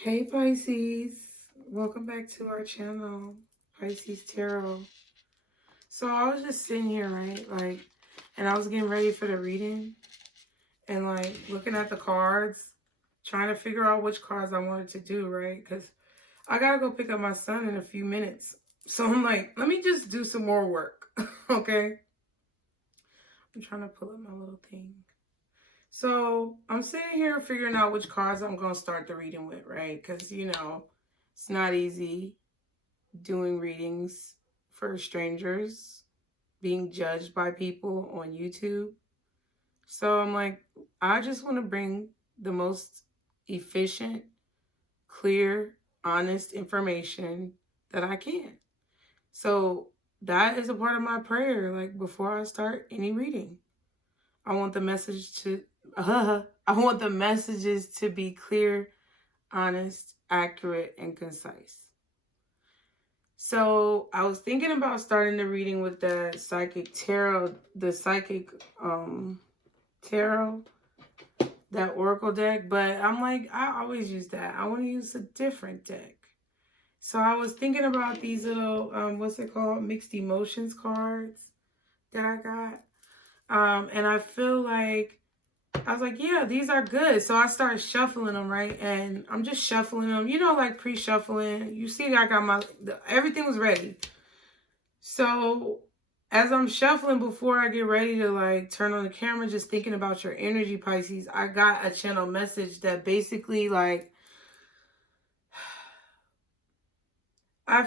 Hey Pisces, welcome back to our channel, Pisces Tarot. So I was just sitting here, right, and I was getting ready for the reading and looking at the cards, trying to figure out which cards I wanted to do, right? Because I gotta go pick up my son in a few minutes. So I'm like, let me just do some more work, okay? I'm trying to pull up my little thing. So I'm sitting here figuring out which cards I'm gonna start the reading with, right? Because it's not easy doing readings for strangers, being judged by people on YouTube. So I'm like, I just want to bring the most efficient, clear, honest information that I can. So that is a part of my prayer. Like before I start any reading, I want the message to, I want the messages to be clear, honest, accurate, and concise. So I was thinking about starting the reading with the psychic tarot, tarot, that oracle deck, but I'm like, I always use that. I want to use a different deck. So I was thinking about these little, what's it called? Mixed emotions cards that I got. And I feel like, I was like, yeah, these are good. So I started shuffling them, right? And I'm just shuffling them, like pre-shuffling. You see, I got everything was ready. So as I'm shuffling before I get ready to turn on the camera, just thinking about your energy, Pisces, I got a channel message that basically I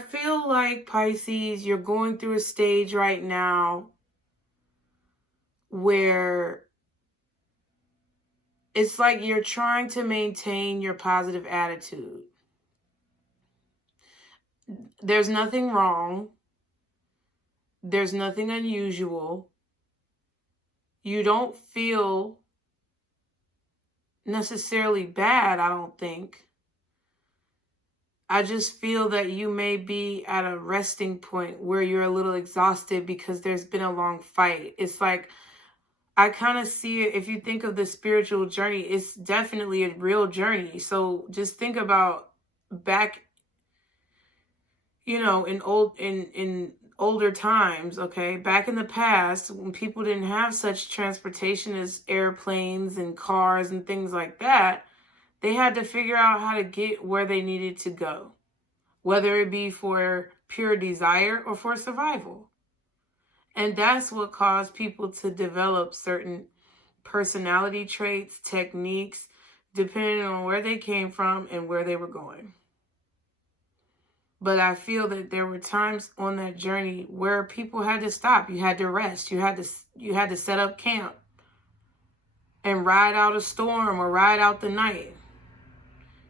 feel like, Pisces, you're going through a stage right now where it's like you're trying to maintain your positive attitude. There's nothing wrong. There's nothing unusual. You don't feel necessarily bad, I don't think. I just feel that you may be at a resting point where you're a little exhausted because there's been a long fight. It's like, I kind of see it, if you think of the spiritual journey, it's definitely a real journey. So just think about back, in older times, okay? Back in the past, when people didn't have such transportation as airplanes and cars and things like that, they had to figure out how to get where they needed to go, whether it be for pure desire or for survival. And that's what caused people to develop certain personality traits, techniques, depending on where they came from and where they were going. But I feel that there were times on that journey where people had to stop. You had to rest. You had to set up camp and ride out a storm or ride out the night.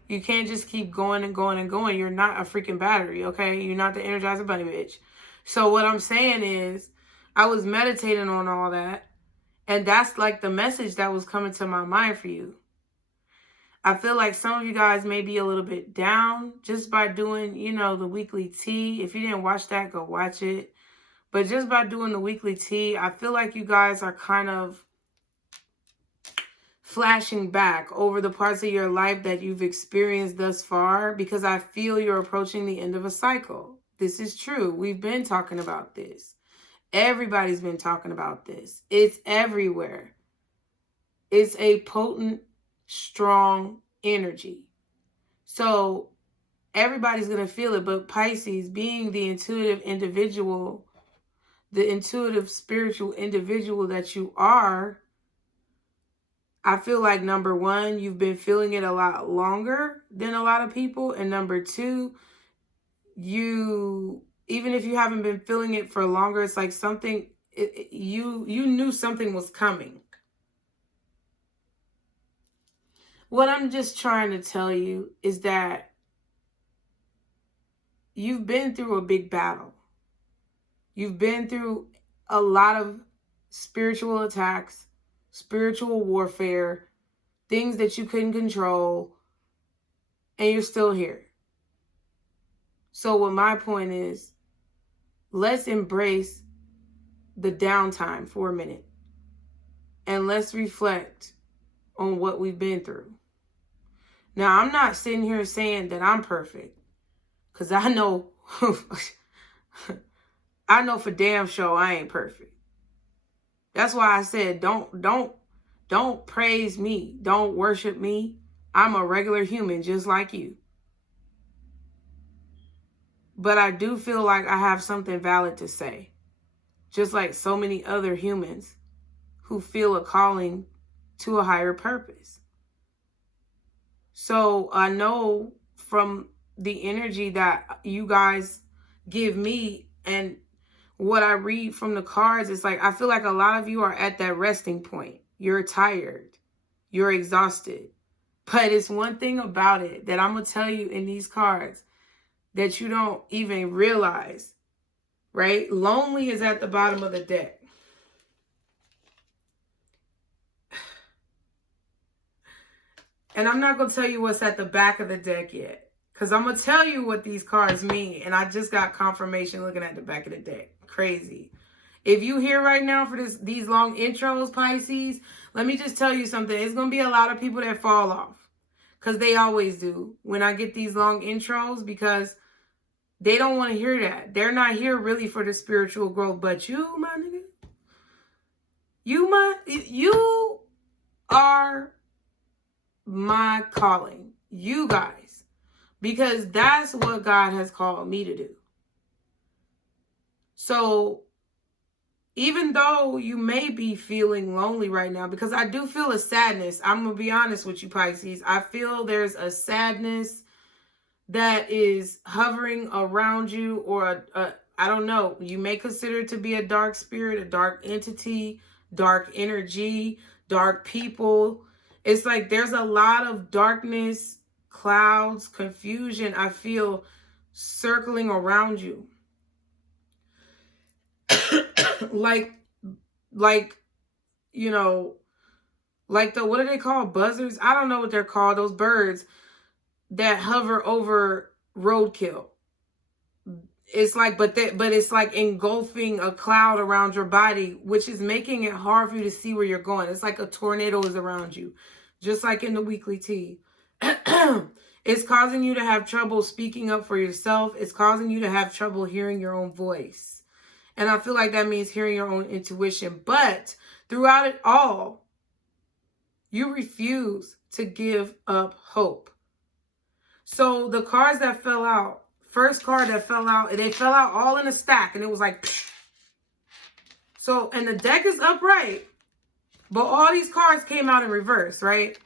You can't just keep going and going and going. You're not a freaking battery, okay? You're not the Energizer Bunny bitch. So what I'm saying is, I was meditating on all that, and that's like the message that was coming to my mind for you. I feel like some of you guys may be a little bit down just by doing, the weekly tea. If you didn't watch that, go watch it. But just by doing the weekly tea, I feel like you guys are kind of flashing back over the parts of your life that you've experienced thus far, because I feel you're approaching the end of a cycle. This is true. We've been talking about this. Everybody's been talking about this. It's everywhere. It's a potent, strong energy. So everybody's going to feel it. But Pisces, being the intuitive individual, the intuitive spiritual individual that you are, I feel like, number one, you've been feeling it a lot longer than a lot of people. And number two, even if you haven't been feeling it for longer, it's like something, you knew something was coming. What I'm just trying to tell you is that you've been through a big battle. You've been through a lot of spiritual attacks, spiritual warfare, things that you couldn't control, and you're still here. So what my point is, let's embrace the downtime for a minute and let's reflect on what we've been through. Now, I'm not sitting here saying that I'm perfect, because I know, I know for damn sure I ain't perfect. That's why I said, don't praise me. Don't worship me. I'm a regular human just like you. But I do feel like I have something valid to say, just like so many other humans who feel a calling to a higher purpose. So I know from the energy that you guys give me and what I read from the cards, it's like I feel like a lot of you are at that resting point. You're tired. You're exhausted. But it's one thing about it that I'm going to tell you in these cards that you don't even realize, right? Lonely is at the bottom of the deck. And I'm not going to tell you what's at the back of the deck yet, because I'm going to tell you what these cards mean. And I just got confirmation looking at the back of the deck. Crazy. If you here right now for these long intros, Pisces, let me just tell you something. It's going to be a lot of people that fall off, because they always do when I get these long intros, because they don't want to hear that. They're not here really for the spiritual growth. But you, my nigga, you are my calling. You guys. Because that's what God has called me to do. So even though you may be feeling lonely right now, because I do feel a sadness. I'm going to be honest with you, Pisces. I feel there's a sadness that is hovering around you, or I don't know. You may consider it to be a dark spirit, a dark entity, dark energy, dark people. It's like there's a lot of darkness, clouds, confusion, I feel circling around you. like, you know, like what are they called? Buzzards? I don't know what they're called. Those birds that hover over roadkill. It's like, but it's like engulfing a cloud around your body, which is making it hard for you to see where you're going. It's like a tornado is around you, just like in the weekly tea. It's causing you to have trouble speaking up for yourself. It's causing you to have trouble hearing your own voice. And I feel like that means hearing your own intuition. But throughout it all, you refuse to give up hope. So the cards that fell out, first card that fell out, they fell out all in a stack, and it was like, psh. So, and the deck is upright, but all these cards came out in reverse, right?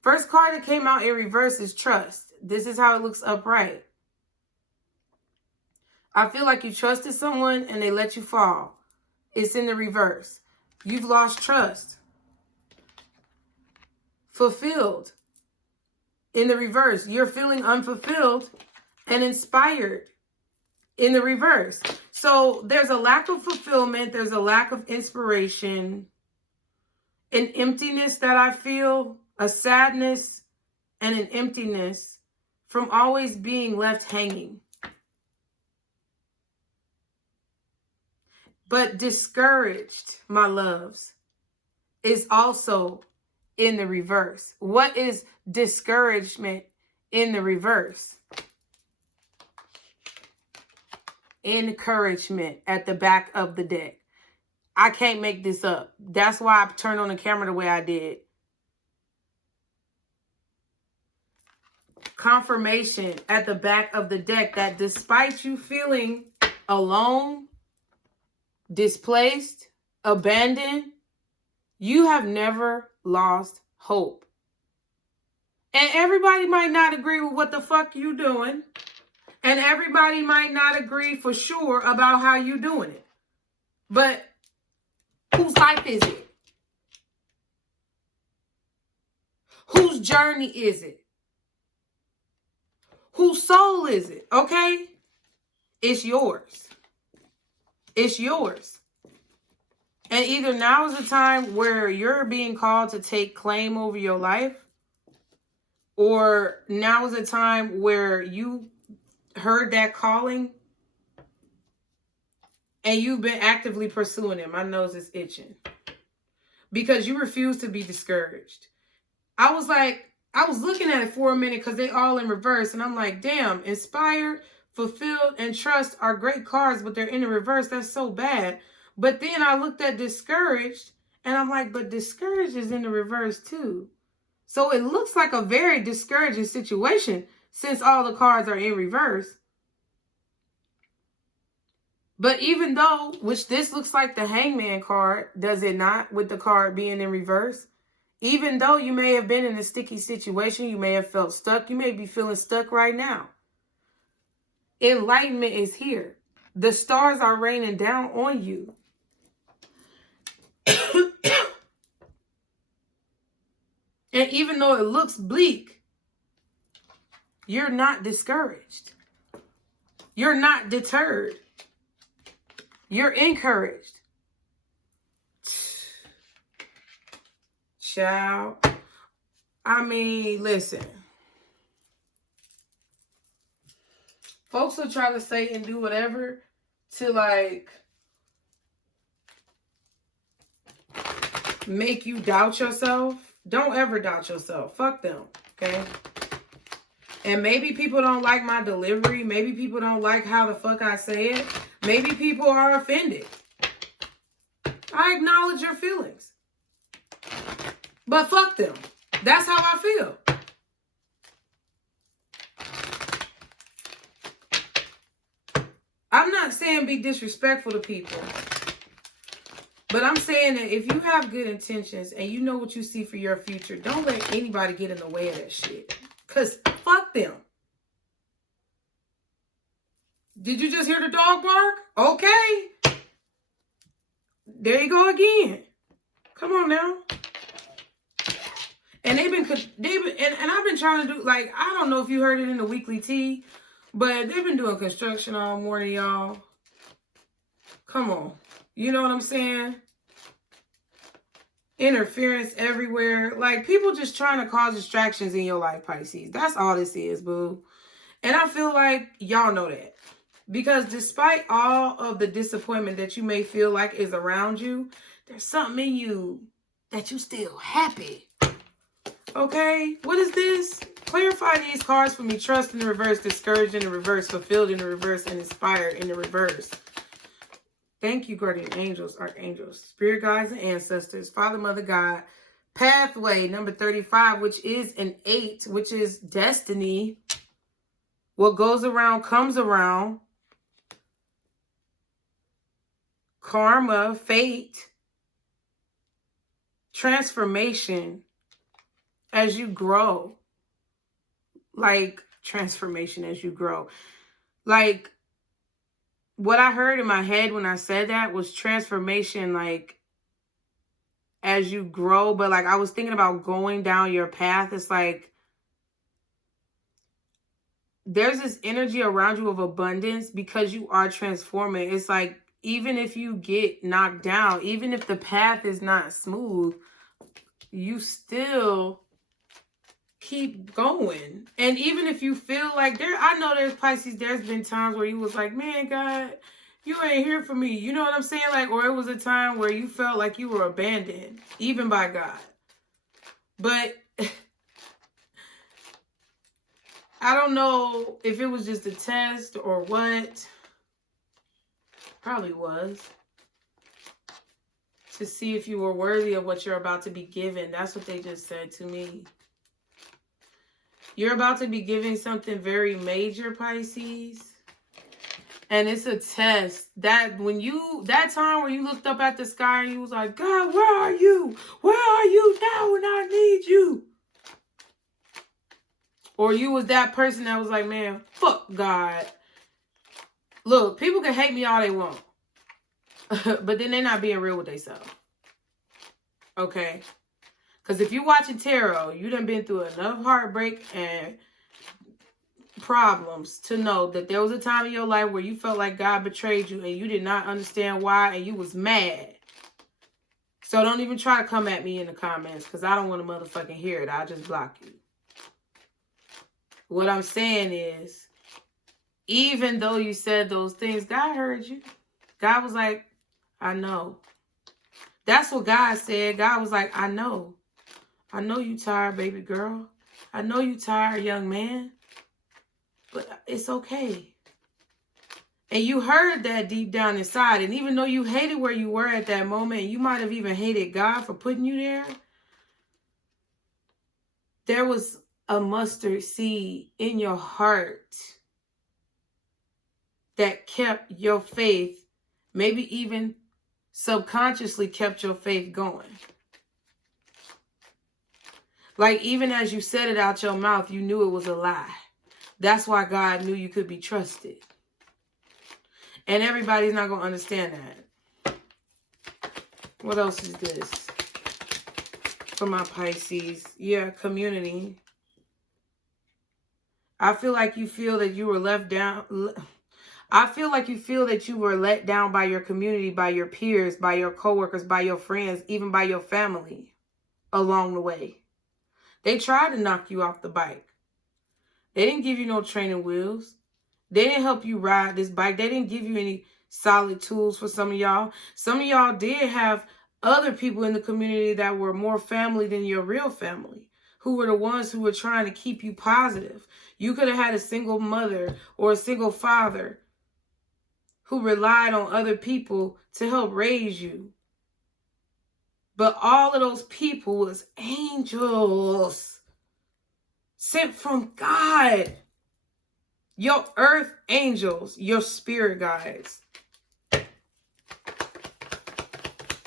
First card that came out in reverse is trust. This is how it looks upright. I feel like you trusted someone and they let you fall. It's in the reverse. You've lost trust. Fulfilled. In the reverse, you're feeling unfulfilled and inspired. In the reverse. So there's a lack of fulfillment. There's a lack of inspiration. An emptiness that I feel. A sadness and an emptiness from always being left hanging. But discouraged, my loves, is also in the reverse. What is discouragement in the reverse? Encouragement at the back of the deck. I can't make this up. That's why I turned on the camera the way I did. Confirmation at the back of the deck that despite you feeling alone, displaced, abandoned, you have never lost hope. And everybody might not agree with what the fuck you doing. And everybody might not agree for sure about how you doing it. But whose life is it? Whose journey is it? Whose soul is it? Okay? It's yours. It's yours. And either now is the time where you're being called to take claim over your life, or now is the time where you heard that calling and you've been actively pursuing it. My nose is itching. Because you refuse to be discouraged. I was like, I was looking at it for a minute because they all in reverse. And I'm like, damn, inspired, fulfilled, and trust are great cards, but they're in the reverse. That's so bad. But then I looked at discouraged, and I'm like, but discouraged is in the reverse too. So it looks like a very discouraging situation since all the cards are in reverse. But even though, which this looks like the Hangman card, does it not, with the card being in reverse? Even though you may have been in a sticky situation, you may have felt stuck, you may be feeling stuck right now. Enlightenment is here. The stars are raining down on you. And even though it looks bleak, you're not discouraged. You're not deterred. You're encouraged. Child. I mean, listen. Folks will try to say and do whatever to like make you doubt yourself. Don't ever doubt yourself. Fuck them. Okay? And maybe people don't like my delivery. Maybe people don't like how the fuck I say it. Maybe people are offended. I acknowledge your feelings. But fuck them. That's how I feel. I'm not saying be disrespectful to people. But I'm saying that if you have good intentions and you know what you see for your future, don't let anybody get in the way of that shit. Because fuck them. Did you just hear the dog bark? Okay. There you go again. Come on now. And and I've been trying to do, like, I don't know if you heard it in the weekly tea, but they've been doing construction all morning, y'all. Come on. You know what I'm saying? Interference everywhere. Like, people just trying to cause distractions in your life, Pisces. That's all this is, boo. And I feel like y'all know that. Because despite all of the disappointment that you may feel like is around you, there's something in you that you still happy. Okay? What is this? Clarify these cards for me. Trust in the reverse, discouraged in the reverse, fulfilled in the reverse, and inspired in the reverse. Thank you, guardian angels, archangels, spirit guides, and ancestors, Father, Mother, God. Pathway number 35, which is an 8, which is destiny. What goes around comes around. Karma, fate, transformation as you grow. Like, transformation as you grow. Like, what I heard in my head when I said that was transformation, like, as you grow. But, like, I was thinking about going down your path. It's like, there's this energy around you of abundance because you are transforming. It's like, even if you get knocked down, even if the path is not smooth, you still keep going. And even if you feel like I know there's Pisces, there's been times where you was like, man, God, you ain't here for me. You know what I'm saying? Like, or it was a time where you felt like you were abandoned, even by God. But I don't know if it was just a test or what. Probably was. To see if you were worthy of what you're about to be given. That's what they just said to me. You're about to be giving something very major, Pisces. And it's a test. That time where you looked up at the sky and you was like, God, where are you? Where are you now when I need you? Or you was that person that was like, man, fuck God. Look, people can hate me all they want. But then they're not being real with themselves. Okay? Because if you're watching tarot, you done been through enough heartbreak and problems to know that there was a time in your life where you felt like God betrayed you and you did not understand why and you was mad. So don't even try to come at me in the comments because I don't want to motherfucking hear it. I'll just block you. What I'm saying is, even though you said those things, God heard you. God was like, I know. That's what God said. God was like, I know. I know you tired, baby girl. I know you tired, young man, but it's okay. And you heard that deep down inside. And even though you hated where you were at that moment, you might have even hated God for putting you there, there was a mustard seed in your heart that kept your faith, maybe even subconsciously kept your faith going. Like, even as you said it out your mouth, you knew it was a lie. That's why God knew you could be trusted. And everybody's not going to understand that. What else is this? For my Pisces. Yeah, community. I feel like you feel that you were left down. I feel like you feel that you were let down by your community, by your peers, by your coworkers, by your friends, even by your family along the way. They tried to knock you off the bike. They didn't give you no training wheels. They didn't help you ride this bike. They didn't give you any solid tools for some of y'all. Some of y'all did have other people in the community that were more family than your real family, who were the ones who were trying to keep you positive. You could have had a single mother or a single father who relied on other people to help raise you. But all of those people was angels sent from God. Your earth angels, your spirit guides.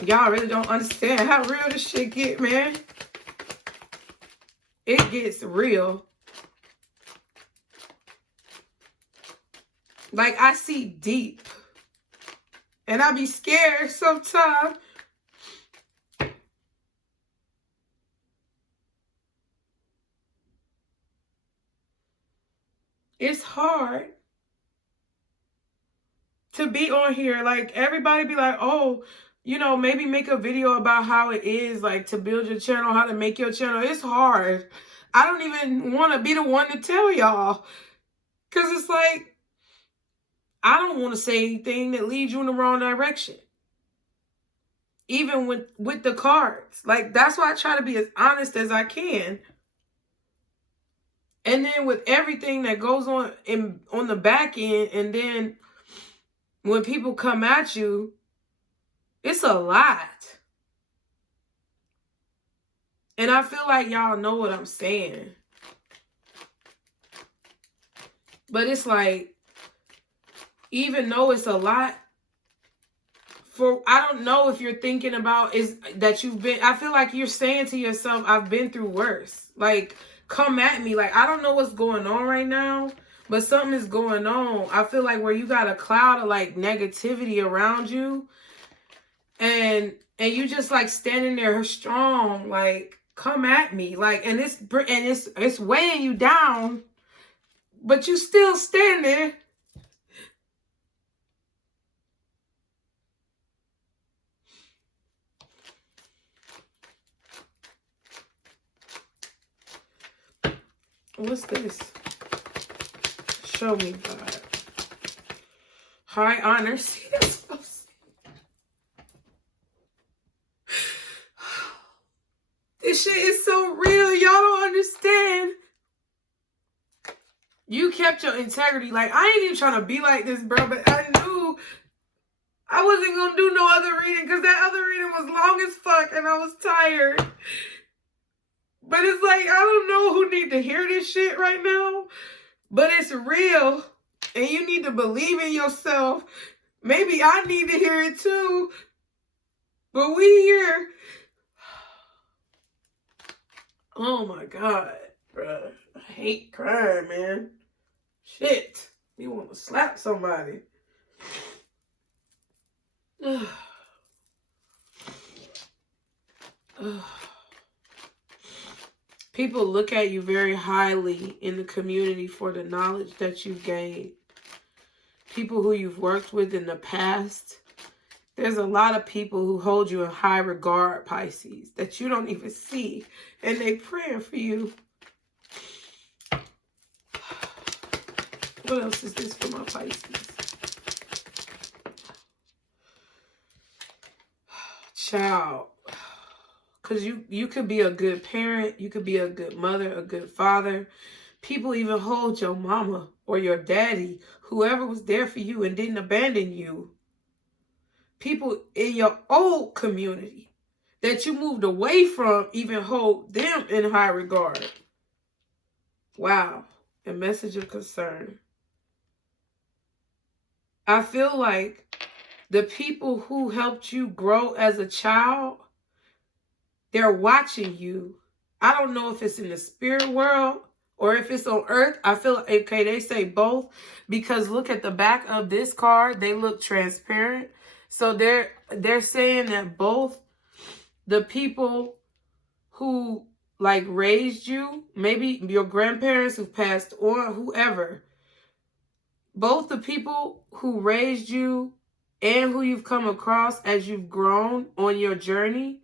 Y'all really don't understand how real this shit get, man. It gets real. Like, I see deep. And I be scared sometimes. It's hard to be on here. Like, everybody be like, oh, you know, maybe make a video about how it is, like, to build your channel, how to make your channel. It's hard. I don't even want to be the one to tell y'all. Because it's like, I don't want to say anything that leads you in the wrong direction. Even with the cards. Like, that's why I try to be as honest as I can. And then with everything that goes on on the back end, and then when people come at you, it's a lot. And I feel like y'all know what I'm saying. But it's like, even though it's a lot, I don't know if you're thinking about is that you've been, I feel like you're saying to yourself, I've been through worse. Like, come at me. Like, I don't know what's going on right now, but something is going on. I feel like where you got a cloud of like negativity around you, and you just like standing there strong, like, come at me. Like, and it's weighing you down, but you still standing. What's this? Show me, God. High honor. See, that's what I'm saying. This shit is so real. Y'all don't understand. You kept your integrity. Like, I ain't even trying to be like this, bro, but I knew I wasn't going to do no other reading because that other reading was long as fuck and I was tired. But it's like, I don't know who need to hear this shit right now, but it's real and you need to believe in yourself. Maybe I need to hear it too, but we here. Oh my God, bro. I hate crying, man. Shit. You want to slap somebody. People look at you very highly in the community for the knowledge that you've gained. People who you've worked with in the past. There's a lot of people who hold you in high regard, Pisces, that you don't even see. And they praying for you. What else is this for my Pisces? Child. Because you could be a good parent. You could be a good mother, a good father. People even hold your mama or your daddy, whoever was there for you and didn't abandon you. People in your old community that you moved away from even hold them in high regard. Wow. A message of concern. I feel like the people who helped you grow as a child, they're watching you. I don't know if it's in the spirit world or if it's on earth. I feel like, okay, they say both, because look at the back of this card. They look transparent. So they're saying that both the people who like raised you, maybe your grandparents who passed on, whoever, both the people who raised you and who you've come across as you've grown on your journey,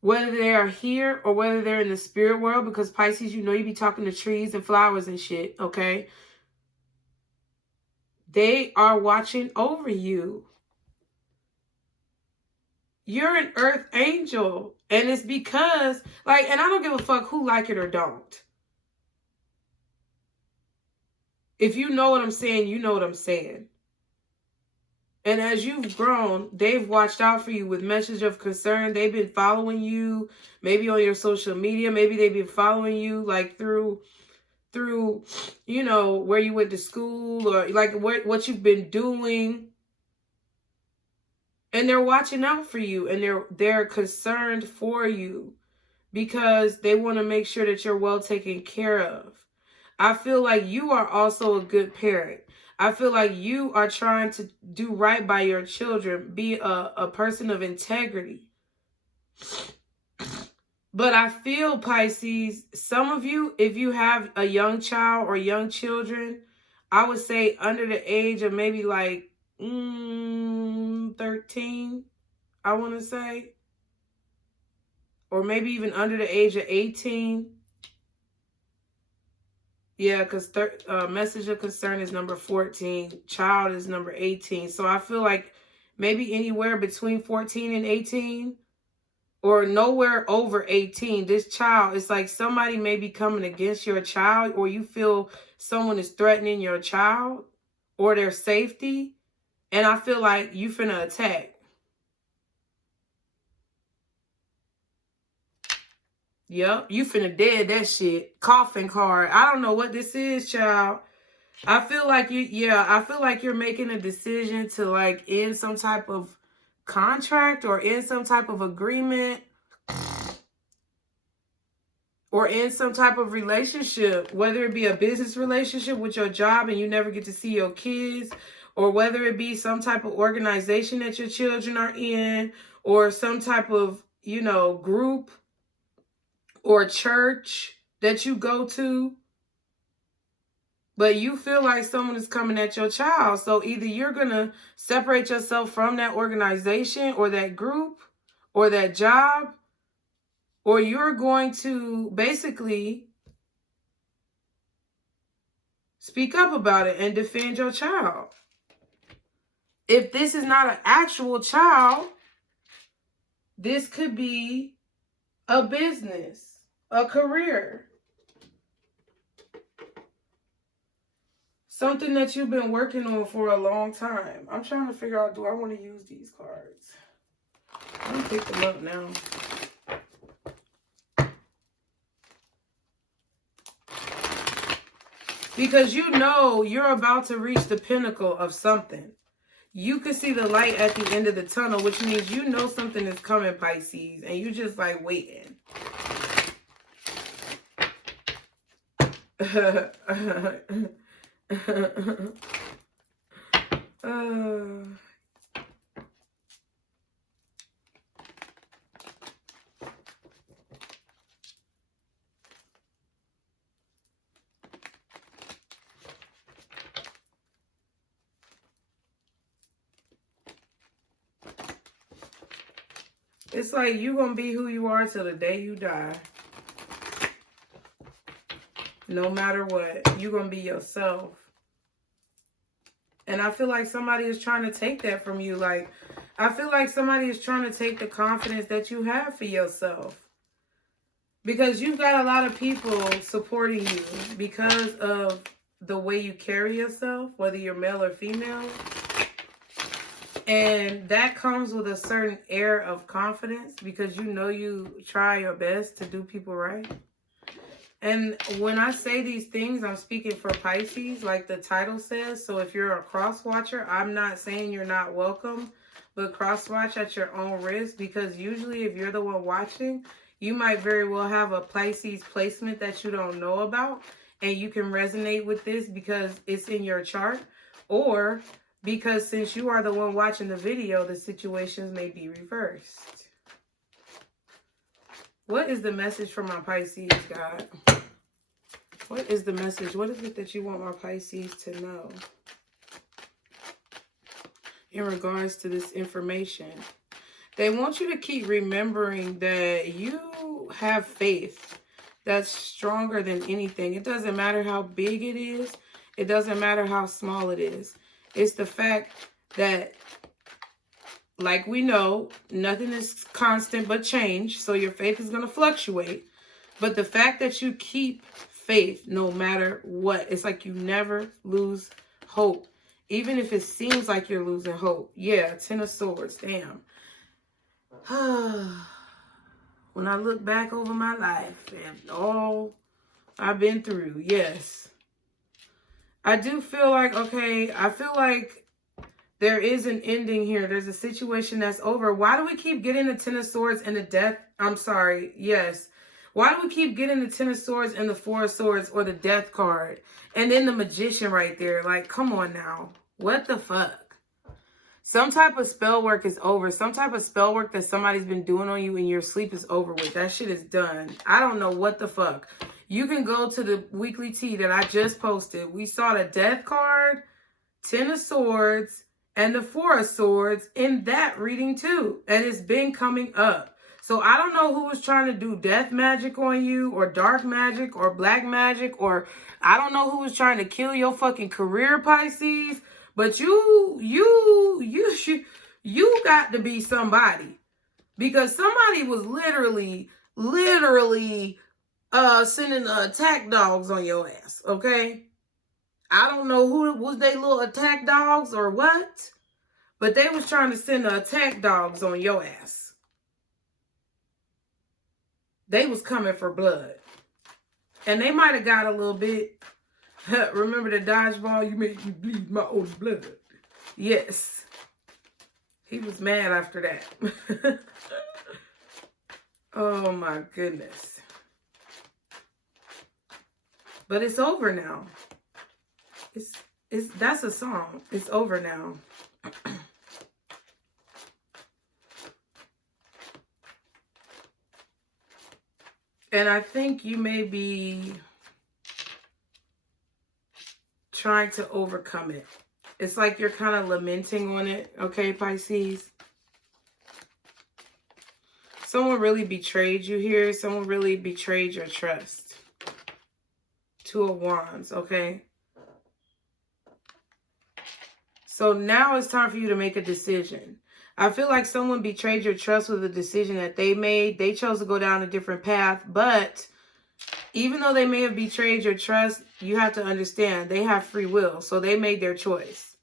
whether they are here or whether they're in the spirit world, because Pisces, you know, you be talking to trees and flowers and shit, okay? They are watching over you. You're an earth angel. And it's because, like, and I don't give a fuck who like it or don't. If you know what I'm saying, you know what I'm saying. And as you've grown, they've watched out for you with message of concern. They've been following you, maybe on your social media. Maybe they've been following you like through, you know, where you went to school or like what you've been doing. And they're watching out for you, and they're concerned for you because they want to make sure that you're well taken care of. I feel like you are also a good parent. I feel like you are trying to do right by your children, be a person of integrity. But I feel, Pisces, some of you, if you have a young child or young children, I would say under the age of maybe like 13, I want to say. Or maybe even under the age of 18. Yeah, because message of concern is number 14. Child is number 18. So I feel like maybe anywhere between 14 and 18. Or nowhere over 18. This child, it's like somebody may be coming against your child, or you feel someone is threatening your child or their safety. And I feel like you finna attack. Yep, you finna dead that shit. Coffin card. I don't know what this is, child. I feel like I feel like you're making a decision to like end some type of contract or end some type of agreement or end some type of relationship, whether it be a business relationship with your job and you never get to see your kids, or whether it be some type of organization that your children are in, or some type of, you know, group or church that you go to. But you feel like someone is coming at your child. So either you're going to separate yourself from that organization or that group or that job, or you're going to basically speak up about it and defend your child. If this is not an actual child, this could be a business, a career. Something that you've been working on for a long time. I'm trying to figure out, do I want to use these cards? I'm going to pick them up now. Because you know you're about to reach the pinnacle of something. You can see the light at the end of the tunnel, which means you know something is coming, Pisces, and you're just like waiting. It's like you're going to be who you are till the day you die. No matter what, you're going to be yourself. And I feel like somebody is trying to take that from you. Like, I feel like somebody is trying to take the confidence that you have for yourself. Because you've got a lot of people supporting you because of the way you carry yourself, whether you're male or female. And that comes with a certain air of confidence because you know you try your best to do people right. And when I say these things, I'm speaking for Pisces, like the title says. So if you're a cross watcher, I'm not saying you're not welcome, but cross watch at your own risk, because usually if you're the one watching, you might very well have a Pisces placement that you don't know about, and you can resonate with this because it's in your chart, or because since you are the one watching the video, the situations may be reversed. What is the message for my Pisces, God? What is the message? What is it that you want my Pisces to know in regards to this information? They want you to keep remembering that you have faith that's stronger than anything. It doesn't matter how big it is. It doesn't matter how small it is. It's the fact that, like we know, nothing is constant but change. So your faith is going to fluctuate. But the fact that you keep faith no matter what, it's like you never lose hope. Even if it seems like you're losing hope. Yeah, 10 of Swords. Damn. When I look back over my life and all I've been through, yes. I do feel like, okay, I feel like there is an ending here. There's a situation that's over. Why do we keep getting the 10 of Swords and the Death? I'm sorry. Yes. Why do we keep getting the 10 of Swords and the 4 of Swords or the Death card? And then the Magician right there. Like, come on now. What the fuck? Some type of spell work is over. Some type of spell work that somebody's been doing on you in your sleep is over with. That shit is done. I don't know what the fuck. You can go to the weekly tea that I just posted. We saw the Death card, 10 of Swords, and the 4 of Swords in that reading too. And it's been coming up. So I don't know who was trying to do death magic on you, or dark magic, or black magic, or I don't know who was trying to kill your fucking career, Pisces. But you got to be somebody, because somebody was literally sending attack dogs on your ass. Okay, I don't know who was they, little attack dogs or what, but they was trying to send the attack dogs on your ass. They was coming for blood, and they might have got a little bit. Remember the dodgeball? You made me bleed my own blood. Yes. He was mad after that. Oh my goodness. But it's over now. That's a song. It's over now. And I think you may be trying to overcome it. It's like you're kind of lamenting on it, okay, Pisces? Someone really betrayed you here. Someone really betrayed your trust. 2 of Wands, okay? So now it's time for you to make a decision. I feel like someone betrayed your trust with a decision that they made. They chose to go down a different path, but even though they may have betrayed your trust, you have to understand they have free will. So they made their choice.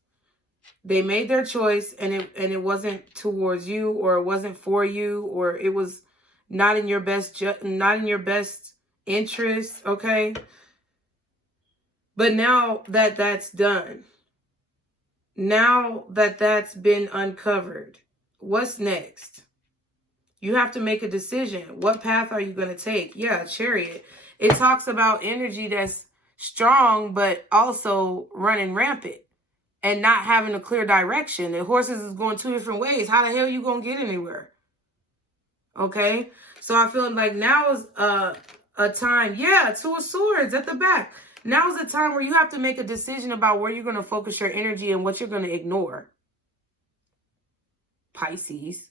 They made their choice, and it wasn't towards you, or it wasn't for you, or it was not in your best interest, okay? But now that that's done, now that that's been uncovered, what's next? You have to make a decision. What path are you going to take? Yeah, Chariot. It talks about energy that's strong, but also running rampant and not having a clear direction. The horses is going 2 different ways. How the hell you going to get anywhere? Okay? So I feel like now is a time. Yeah, 2 of Swords at the back. Now is a time where you have to make a decision about where you're going to focus your energy and what you're going to ignore. Pisces.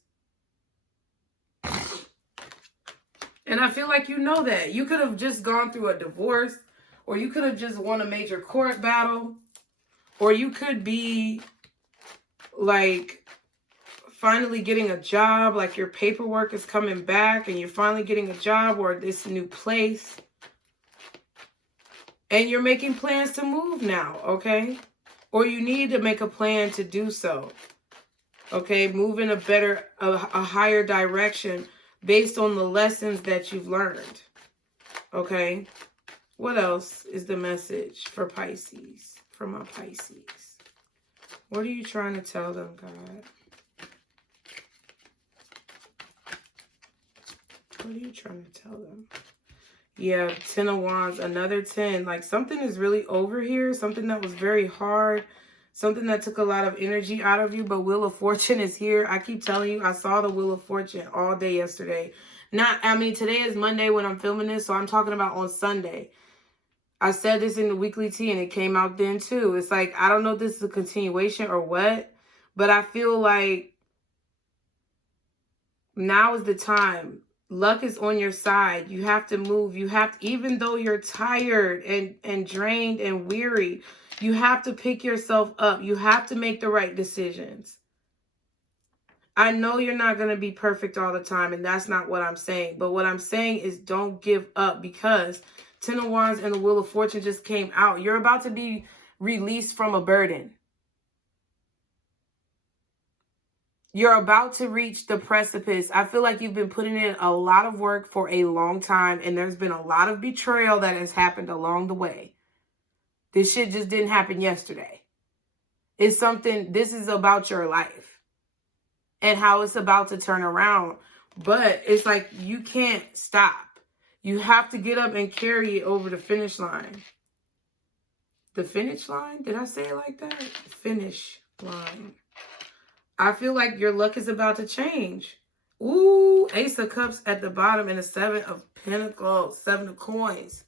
And I feel like you know that. You could have just gone through a divorce, or you could have just won a major court battle, Or you could be like finally getting a job, like your paperwork is coming back and you're finally getting a job or this new place. And you're making plans to move now, okay? Or you need to make a plan to do so. Okay, move in a higher direction based on the lessons that you've learned. Okay, what else is the message for Pisces, for my Pisces? What are you trying to tell them, God? What are you trying to tell them? Yeah, 10 of Wands, another 10. Like something is really over here, something that was very hard. Something that took a lot of energy out of you, but Wheel of Fortune is here. I keep telling you, I saw the Wheel of Fortune all day yesterday. Today is Monday when I'm filming this, so I'm talking about on Sunday. I said this in the weekly tea, and it came out then too. It's like, I don't know if this is a continuation or what, but I feel like now is the time. Luck is on your side. You have to move. You have to, even though you're tired and drained and weary, you have to pick yourself up. You have to make the right decisions. I know you're not going to be perfect all the time, and that's not what I'm saying. But what I'm saying is don't give up, because 10 of Wands and the Wheel of Fortune just came out. You're about to be released from a burden. You're about to reach the precipice. I feel like you've been putting in a lot of work for a long time, and there's been a lot of betrayal that has happened along the way. This shit just didn't happen yesterday. This is about your life and how it's about to turn around. But it's like you can't stop. You have to get up and carry it over the finish line. The finish line? Did I say it like that? Finish line. I feel like your luck is about to change. Ooh, Ace of Cups at the bottom and the 7 of Pentacles, 7 of Coins.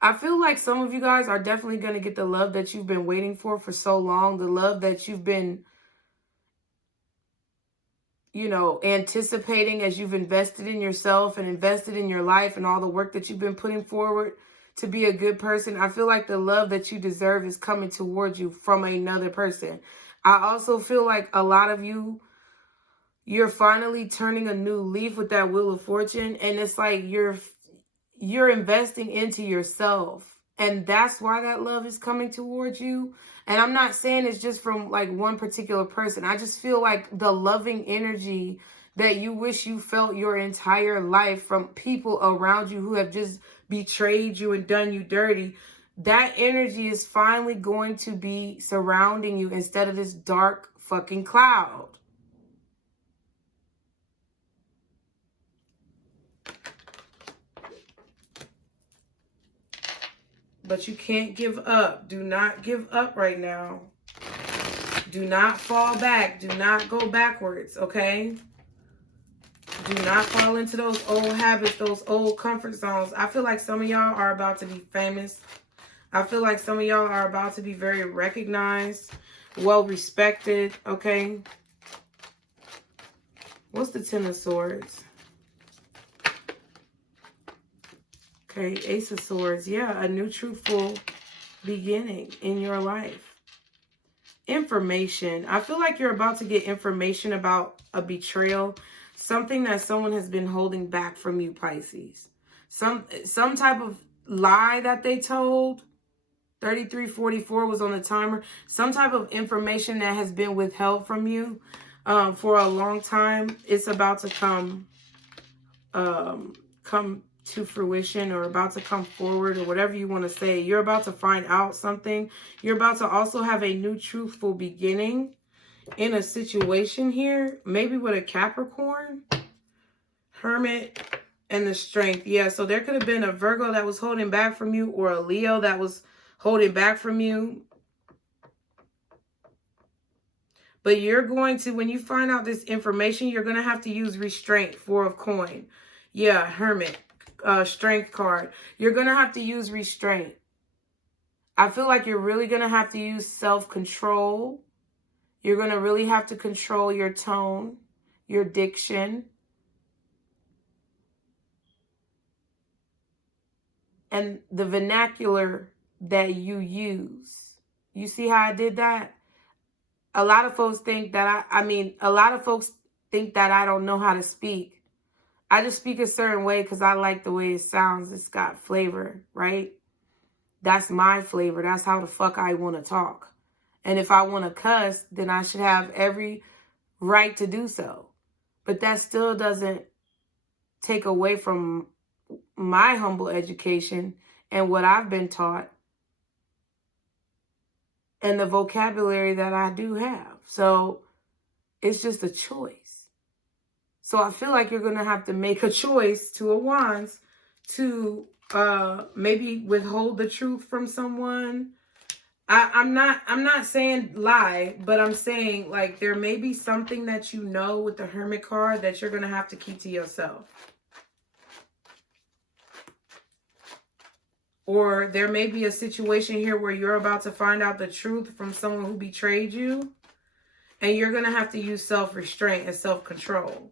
I feel like some of you guys are definitely going to get the love that you've been waiting for so long. The love that you've been, anticipating as you've invested in yourself and invested in your life and all the work that you've been putting forward to be a good person. I feel like the love that you deserve is coming towards you from another person. I also feel like a lot of you're finally turning a new leaf with that Wheel of Fortune. And it's like you're investing into yourself. And that's why that love is coming towards you. And I'm not saying it's just from like one particular person. I just feel like the loving energy that you wish you felt your entire life from people around you who have just betrayed you and done you dirty. That energy is finally going to be surrounding you instead of this dark fucking cloud. But you can't give up. Do not give up right now. Do not fall back. Do not go backwards, okay? Do not fall into those old habits, those old comfort zones. I feel like some of y'all are about to be famous. I feel like some of y'all are about to be very recognized, well-respected, okay? What's the 10 of Swords? Okay, Ace of Swords. Yeah, a new truthful beginning in your life. Information. I feel like you're about to get information about a betrayal. Something that someone has been holding back from you, Pisces. Some type of lie that they told. 3344 was on the timer. Some type of information that has been withheld from you for a long time. It's about to come to fruition, or about to come forward, or whatever you want to say. You're about to find out something. You're about to also have a new truthful beginning in a situation here, maybe with a Capricorn, Hermit, and the Strength. Yeah, so there could have been a Virgo that was holding back from you, or a Leo that was holding back from you. But you're going to, when you find out this information, you're going to have to use restraint. 4 of Coin. Yeah, Hermit. Strength card. You're going to have to use restraint. I feel like you're really going to have to use self-control. You're going to really have to control your tone, your diction, and the vernacular that you use. You see how I did that? A lot of folks think that a lot of folks think that I don't know how to speak. I just speak a certain way because I like the way it sounds. It's got flavor, right? That's my flavor. That's how the fuck I want to talk. And if I want to cuss, then I should have every right to do so. But that still doesn't take away from my humble education and what I've been taught and the vocabulary that I do have. So it's just a choice. So I feel like you're going to have to make a choice, Two of Wands, to maybe withhold the truth from someone. I'm not saying lie, but I'm saying like there may be something that you know with the Hermit card that you're going to have to keep to yourself. Or there may be a situation here where you're about to find out the truth from someone who betrayed you. And you're going to have to use self-restraint and self-control.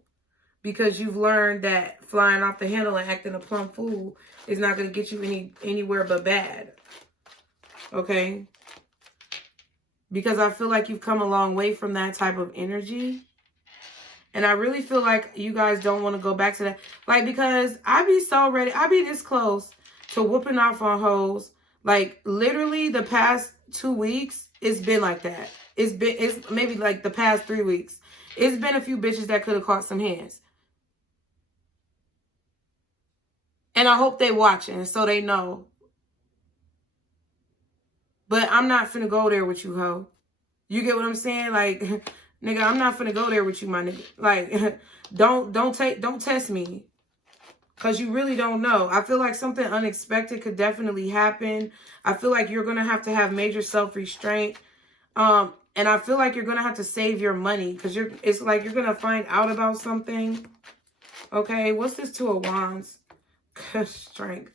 Because you've learned that flying off the handle and acting a plumb fool is not going to get you anywhere but bad. Okay? Because I feel like you've come a long way from that type of energy. And I really feel like you guys don't want to go back to that. Like, because I be so ready. I be this close to whooping off on hoes. Like, literally the past 2 weeks, it's been like that. It's maybe like the past 3 weeks. It's been a few bitches that could have caught some hands. And I hope they watching so they know. But I'm not finna go there with you, ho. You get what I'm saying? Like, nigga, I'm not finna go there with you, my nigga. Like, don't test me. Because you really don't know. I feel like something unexpected could definitely happen. I feel like you're going to have major self-restraint. And I feel like you're going to have to save your money. Because it's like you're going to find out about something. Okay, what's this Two of Wands? Strength.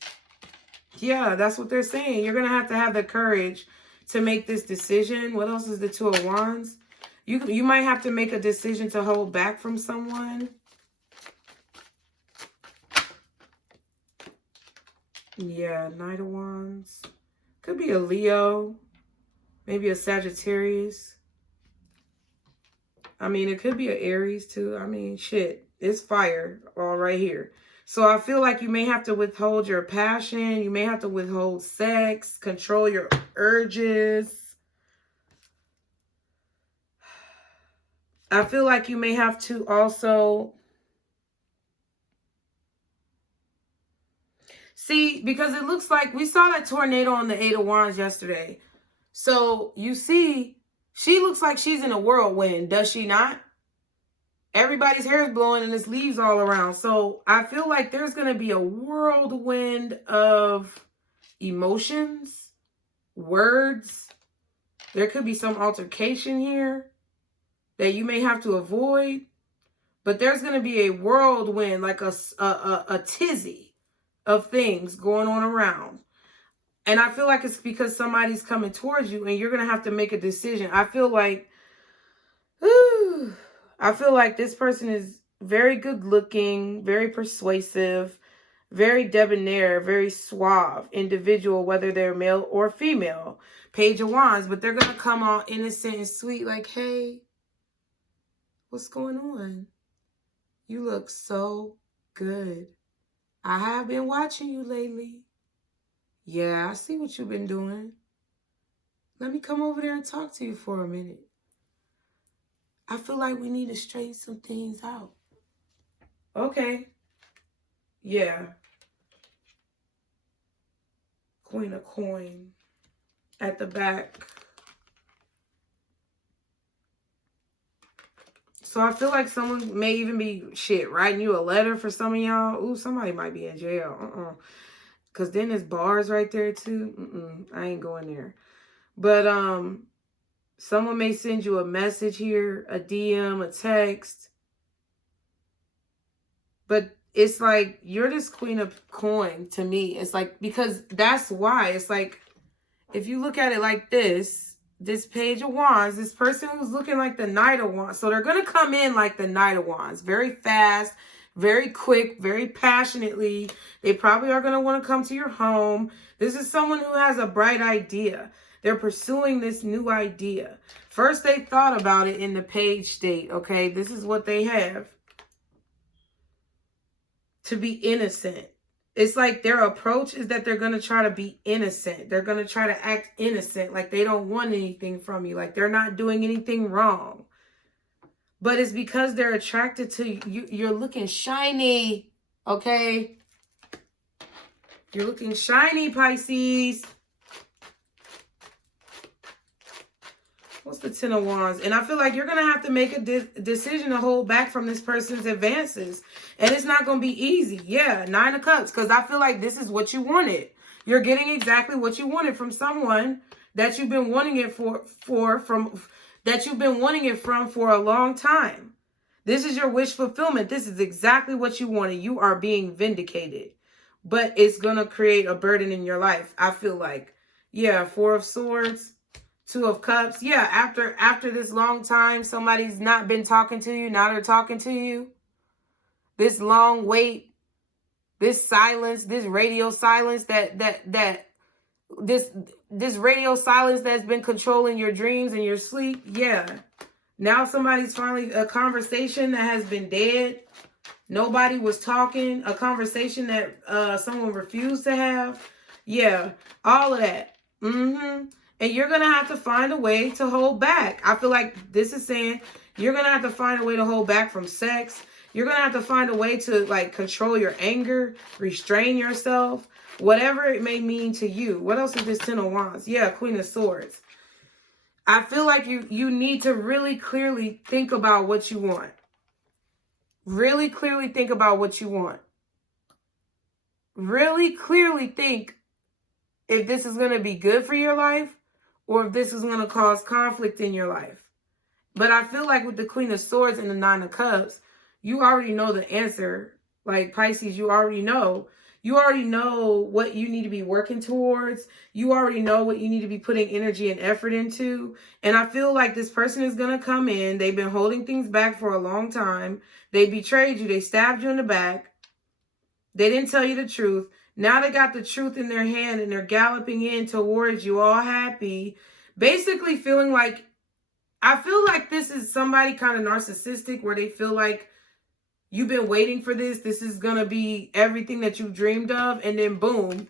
Yeah, that's what they're saying. You're going to have the courage to make this decision. What else is the Two of Wands? You might have to make a decision to hold back from someone. Yeah, Knight of Wands. Could be a Leo. Maybe a Sagittarius. I mean, it could be an Aries too. I mean, shit. It's fire all right here. So I feel like you may have to withhold your passion. You may have to withhold sex. Control your urges. I feel like you may have to also... See, because it looks like we saw that tornado on the Eight of Wands yesterday. So you see, she looks like she's in a whirlwind, does she not? Everybody's hair is blowing and there's leaves all around. So I feel like there's going to be a whirlwind of emotions, words. There could be some altercation here that you may have to avoid. But there's going to be a whirlwind, like a tizzy of things going on around. And I feel like it's because somebody's coming towards you and you're going to have to make a decision. I feel like this person is very good looking, very persuasive, very debonair, very suave individual, whether they're male or female. Page of Wands, but they're going to come all innocent and sweet like, hey, what's going on? You look so good. I have been watching you lately. Yeah, I see what you've been doing. Let me come over there and talk to you for a minute. I feel like we need to straighten some things out. Okay. Yeah. Queen of Coin at the back. So I feel like someone may even be, writing you a letter for some of y'all. Ooh, somebody might be in jail. Because then there's bars right there too. I ain't going there. But someone may send you a message here, a DM, a text. But it's like, you're this Queen of Coin to me. It's like, because that's why. It's like, if you look at it like this Page of Wands, this person who's looking like the Knight of Wands. So they're going to come in like the Knight of Wands. Very fast, very quick, very passionately. They probably are going to want to come to your home. This is someone who has a bright idea. They're pursuing this new idea. First, they thought about it in the page state, okay? This is what they have. To be innocent. It's like their approach is that they're going to try to be innocent. They're going to try to act innocent, like they don't want anything from you, like they're not doing anything wrong. But it's because they're attracted to you. You're looking shiny, okay? You're looking shiny, Pisces. What's the Ten of Wands? And I feel like you're going to have to make a decision to hold back from this person's advances. And it's not going to be easy. Yeah, Nine of Cups. Because I feel like this is what you wanted. You're getting exactly what you wanted from someone that you've been wanting it from for a long time. This is your wish fulfillment. This is exactly what you wanted. You are being vindicated. But it's going to create a burden in your life. I feel like. Yeah, Four of Swords. Two of Cups. Yeah, after this long time, somebody's not been talking to you. Now they're talking to you. This long wait, this silence, this radio silence this radio silence that's been controlling your dreams and your sleep. Yeah. Now somebody's finally, a conversation that has been dead. Nobody was talking. A conversation that someone refused to have. Yeah, all of that. And you're going to have to find a way to hold back. I feel like this is saying you're going to have to find a way to hold back from sex. You're going to have to find a way to like control your anger, restrain yourself, whatever it may mean to you. What else is this Ten of Wands? Yeah, Queen of Swords. I feel like you need to really clearly think about what you want. Really clearly think about what you want. Really clearly think if this is going to be good for your life or if this is going to cause conflict in your life. But I feel like with the Queen of Swords and the Nine of Cups, you already know the answer. Like Pisces, you already know. You already know what you need to be working towards. You already know what you need to be putting energy and effort into. And I feel like this person is going to come in. They've been holding things back for a long time. They betrayed you. They stabbed you in the back. They didn't tell you the truth. Now they got the truth in their hand and they're galloping in towards you all happy. Basically feeling like, I feel like this is somebody kind of narcissistic where they feel like you've been waiting for this. This is going to be everything that you dreamed of. And then boom,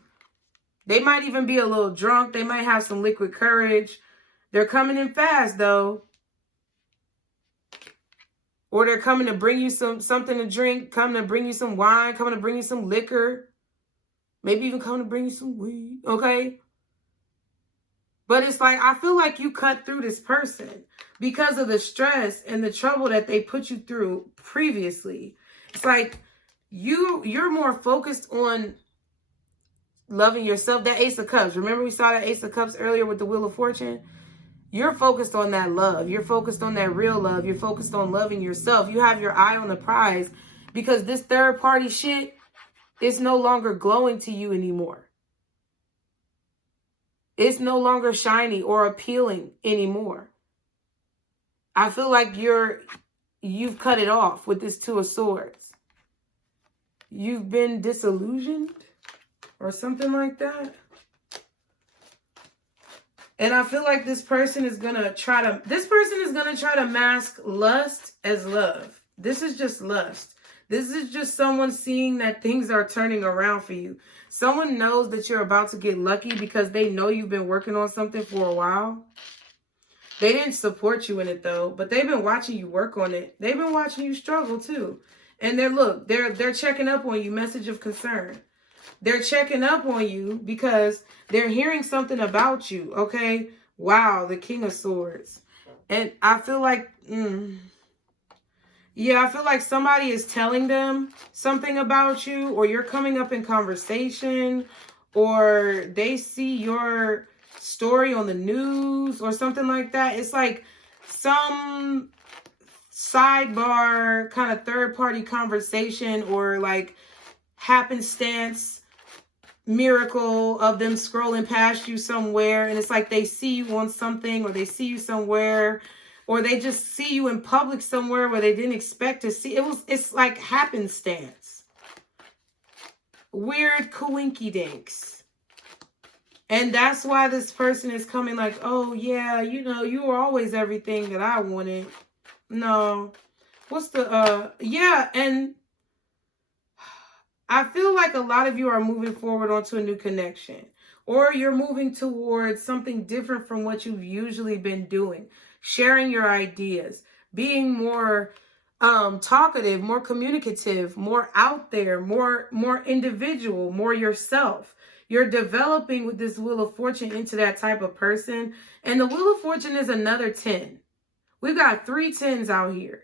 they might even be a little drunk. They might have some liquid courage. They're coming in fast though. Or they're coming to bring you something to drink, coming to bring you some wine, coming to bring you some liquor. Maybe even coming to bring you some weed, okay? But it's like, I feel like you cut through this person because of the stress and the trouble that they put you through previously. It's like you're more focused on loving yourself. That Ace of Cups. Remember we saw that Ace of Cups earlier with the Wheel of Fortune? You're focused on that love. You're focused on that real love. You're focused on loving yourself. You have your eye on the prize because this third party shit is no longer glowing to you anymore. It's no longer shiny or appealing anymore. I feel like you've cut it off with this Two of Swords. You've been disillusioned or something like that. And I feel like this person is going to try to mask lust as love. This is just lust. This is just someone seeing that things are turning around for you. Someone knows that you're about to get lucky because they know you've been working on something for a while. They didn't support you in it though, but they've been watching you work on it. They've been watching you struggle too. And they're checking up on you, message of concern. They're checking up on you because they're hearing something about you, okay? Wow, the King of Swords. And I feel like, yeah, I feel like somebody is telling them something about you, or you're coming up in conversation, or they see your story on the news or something like that. It's like some sidebar kind of third-party conversation or like happenstance miracle of them scrolling past you somewhere, and it's like they see you on something or they see you somewhere. or they just see you in public somewhere where they didn't expect to see. It's like happenstance. Weird coinky dinks. And that's why this person is coming like, oh yeah, you know, you were always everything that I wanted. No. What's the, yeah, and I feel like a lot of you are moving forward onto a new connection. Or you're moving towards something different from what you've usually been doing. Sharing your ideas. Being more talkative, more communicative, more out there, more individual, more yourself. You're developing with this Wheel of Fortune into that type of person. And the Wheel of Fortune is another 10. We've got 3 10s out here.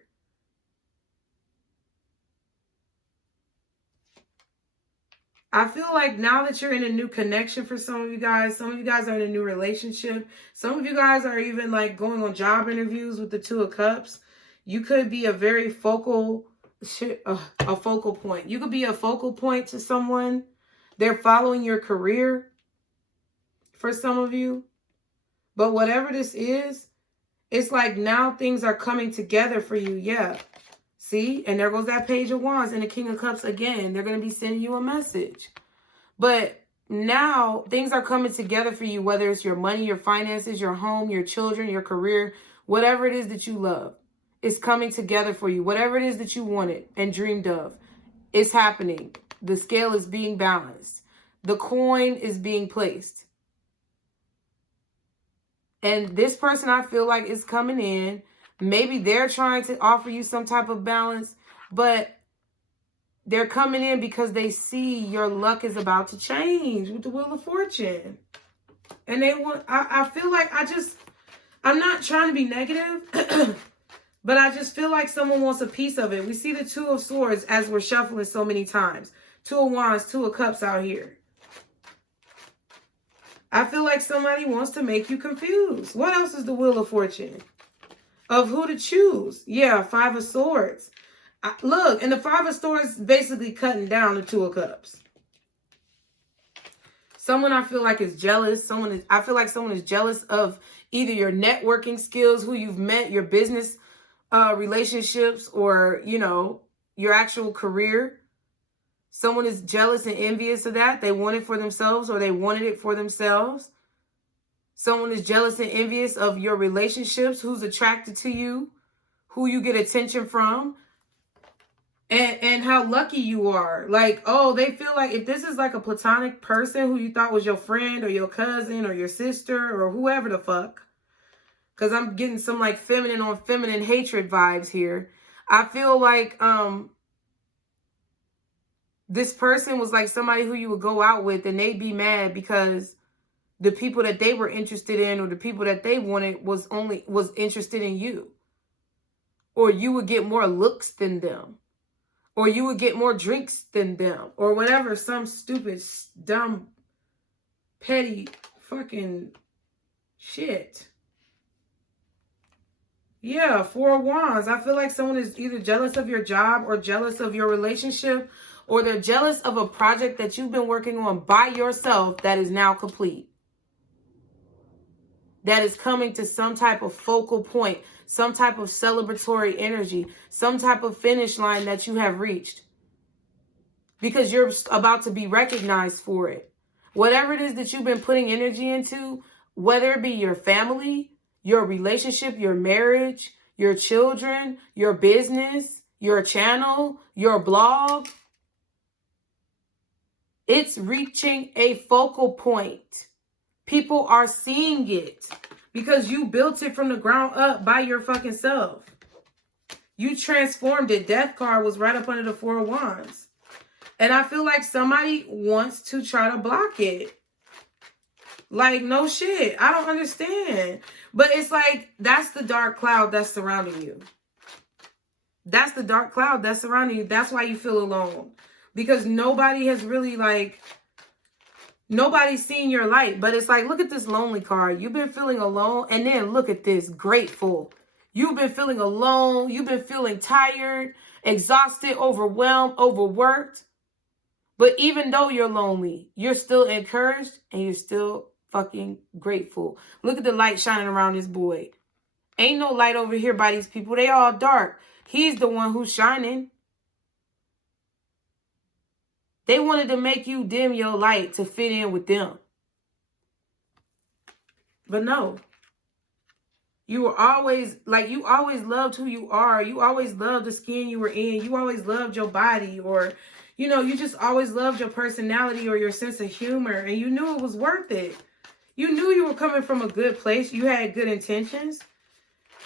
I feel like now that you're in a new connection for some of you guys are in a new relationship. Some of you guys are even like going on job interviews with the 2 of Cups. You could be a very focal point. You could be a focal point to someone. They're following your career for some of you. But whatever this is, it's like now things are coming together for you. Yeah. See? And there goes that Page of Wands and the King of Cups again. They're going to be sending you a message. But now things are coming together for you, whether it's your money, your finances, your home, your children, your career, whatever it is that you love. It's coming together for you. Whatever it is that you wanted and dreamed of, it's happening. The scale is being balanced. The coin is being placed. And this person, I feel like, is coming in. Maybe they're trying to offer you some type of balance, but they're coming in because they see your luck is about to change with the Wheel of Fortune. And they want, I feel like I'm not trying to be negative, but I just feel like someone wants a piece of it. We see the 2 of Swords as we're shuffling so many times. 2 of Wands, 2 of Cups out here. I feel like somebody wants to make you confused. What else is the Wheel of Fortune? Of who to choose. Yeah, 5 of Swords. Look, and the 5 of Swords basically cutting down the 2 of Cups. Someone I feel like is jealous. I feel like someone is jealous of either your networking skills, who you've met, your business relationships, or, you know, your actual career. Someone is jealous and envious of that. They want it for themselves, or they wanted it for themselves. Someone is jealous and envious of your relationships, who's attracted to you, who you get attention from, and how lucky you are. Like, oh, they feel like if this is like a platonic person who you thought was your friend or your cousin or your sister or whoever the fuck, because I'm getting some like feminine on feminine hatred vibes here. I feel like this person was like somebody who you would go out with and they'd be mad because the people that they were interested in or the people that they wanted was interested in you. Or you would get more looks than them. Or you would get more drinks than them. Or whatever, some stupid, dumb, petty fucking shit. Yeah, 4 of Wands. I feel like someone is either jealous of your job or jealous of your relationship, or they're jealous of a project that you've been working on by yourself that is now complete. That is coming to some type of focal point, some type of celebratory energy, some type of finish line that you have reached. Because you're about to be recognized for it. Whatever it is that you've been putting energy into, whether it be your family, your relationship, your marriage, your children, your business, your channel, your blog, it's reaching a focal point. People are seeing it because you built it from the ground up by your fucking self. You transformed it. Death card was right up under the 4 of Wands. And I feel like somebody wants to try to block it. Like, no shit. I don't understand. But it's like, that's the dark cloud that's surrounding you. That's the dark cloud that's surrounding you. That's why you feel alone. Because nobody has really, like, nobody's seen your light. But it's like, look at this lonely card. You've been feeling alone. And then look at this, grateful. You've been feeling alone. You've been feeling tired, exhausted, overwhelmed, overworked. But even though you're lonely, you're still encouraged and you're still fucking grateful. Look at the light shining around this boy. Ain't no light over here by these people. They all dark. He's the one who's shining. They wanted to make you dim your light to fit in with them. But no. You were always, like, you always loved who you are. You always loved the skin you were in. You always loved your body, or, you know, you just always loved your personality or your sense of humor, and you knew it was worth it. You knew you were coming from a good place. You had good intentions.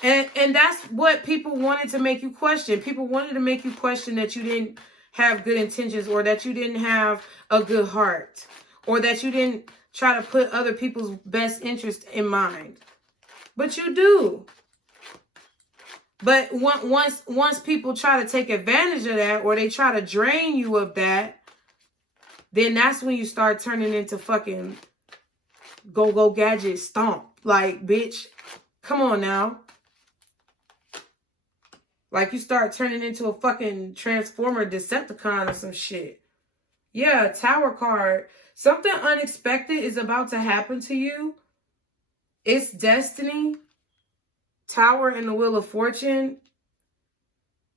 And that's what people wanted to make you question. People wanted to make you question that you didn't have good intentions, or that you didn't have a good heart, or that you didn't try to put other people's best interest in mind. But you do. But once people try to take advantage of that, or they try to drain you of that, then that's when you start turning into fucking go gadget stomp. Like, bitch, come on now. Like, you start turning into a fucking Transformer Decepticon or some shit. Yeah, Tower card. Something unexpected is about to happen to you. It's destiny. Tower and the Wheel of Fortune.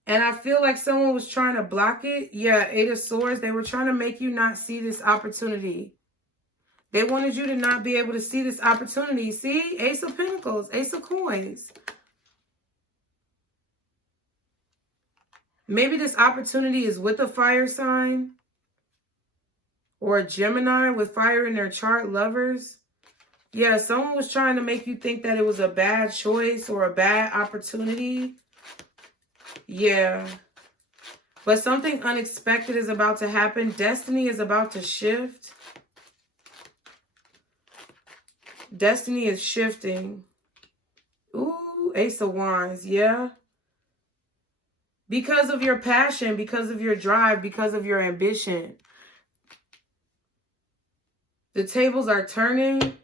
And I feel like someone was trying to block it. Yeah, Eight of Swords. They were trying to make you not see this opportunity. They wanted you to not be able to see this opportunity. See? Ace of Pentacles. Ace of Coins. Maybe this opportunity is with a fire sign, or a Gemini with fire in their chart, Lovers. Yeah, someone was trying to make you think that it was a bad choice or a bad opportunity. Yeah. But something unexpected is about to happen. Destiny is about to shift. Destiny is shifting. Ooh, Ace of Wands. Yeah. Because of your passion, because of your drive, because of your ambition. The tables are turning.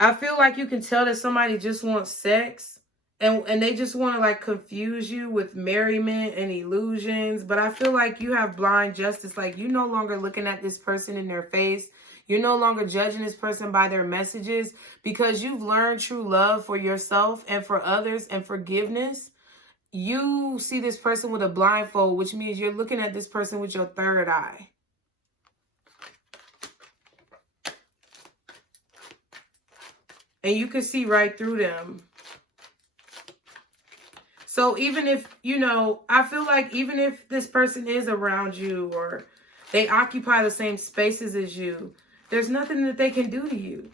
I feel like you can tell that somebody just wants sex. And they just want to, like, confuse you with merriment and illusions. But I feel like you have blind justice. Like, you're no longer looking at this person in their face. You're no longer judging this person by their messages. Because you've learned true love for yourself and for others and forgiveness. You see this person with a blindfold, which means you're looking at this person with your third eye. And you can see right through them. So even if, you know, I feel like even if this person is around you, or they occupy the same spaces as you, there's nothing that they can do to you.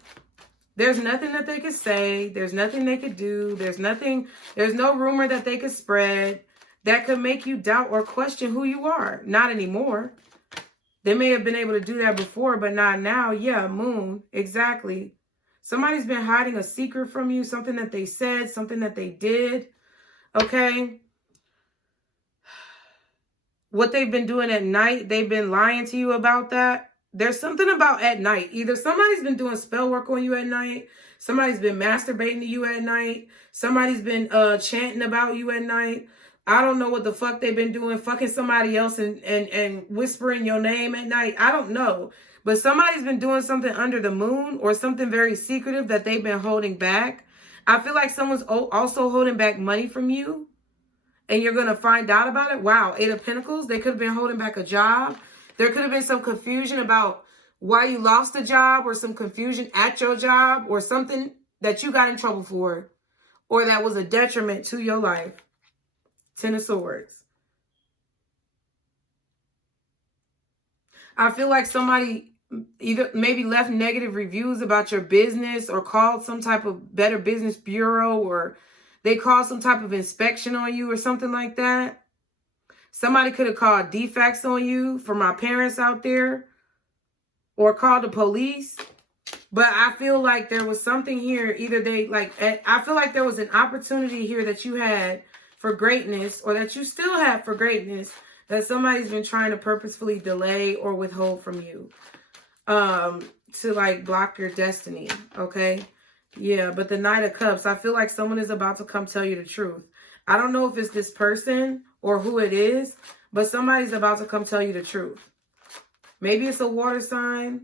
There's nothing that they could say. There's nothing they could do. There's no rumor that they could spread that could make you doubt or question who you are. Not anymore. They may have been able to do that before, but not now. Yeah, Moon. Exactly. Somebody's been hiding a secret from you, something that they said, something that they did. Okay? What they've been doing at night, they've been lying to you about that. There's something about at night. Either somebody's been doing spell work on you at night. Somebody's been masturbating to you at night. Somebody's been chanting about you at night. I don't know what the fuck they've been doing. Fucking somebody else and whispering your name at night. I don't know. But somebody's been doing something under the moon, or something very secretive that they've been holding back. I feel like someone's also holding back money from you. And you're going to find out about it. Wow, Eight of Pentacles. They could have been holding back a job. There could have been some confusion about why you lost a job, or some confusion at your job, or something that you got in trouble for, or that was a detriment to your life. Ten of Swords. I feel like somebody either maybe left negative reviews about your business, or called some type of Better Business Bureau, or they called some type of inspection on you or something like that. Somebody could have called defects on you, for my parents out there, or called the police. But I feel like there was something here. Either they, like, I feel like there was an opportunity here that you had for greatness, or that you still have for greatness, that somebody's been trying to purposefully delay or withhold from you, to, like, block your destiny. Okay. Yeah. But the Knight of Cups, I feel like someone is about to come tell you the truth. I don't know if it's this person or who it is, but somebody's about to come tell you the truth. Maybe it's a water sign.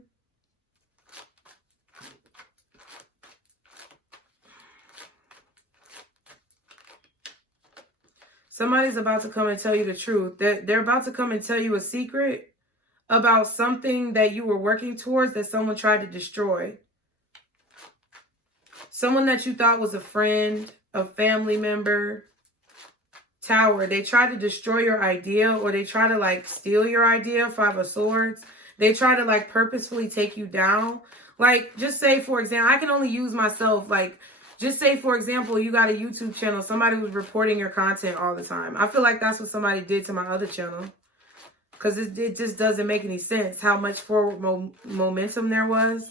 Somebody's about to come and tell you the truth. They're about to come and tell you a secret about something that you were working towards that someone tried to destroy. Someone that you thought was a friend, a family member. Tower, they try to destroy your idea, or they try to like steal your idea. 5 of Swords. They try to like purposefully take you down. Like, just say, for example, I can only use myself. Like, just say, for example, you got a YouTube channel. Somebody was reporting your content all the time. I feel like that's what somebody did to my other channel. Because it just doesn't make any sense how much forward momentum there was.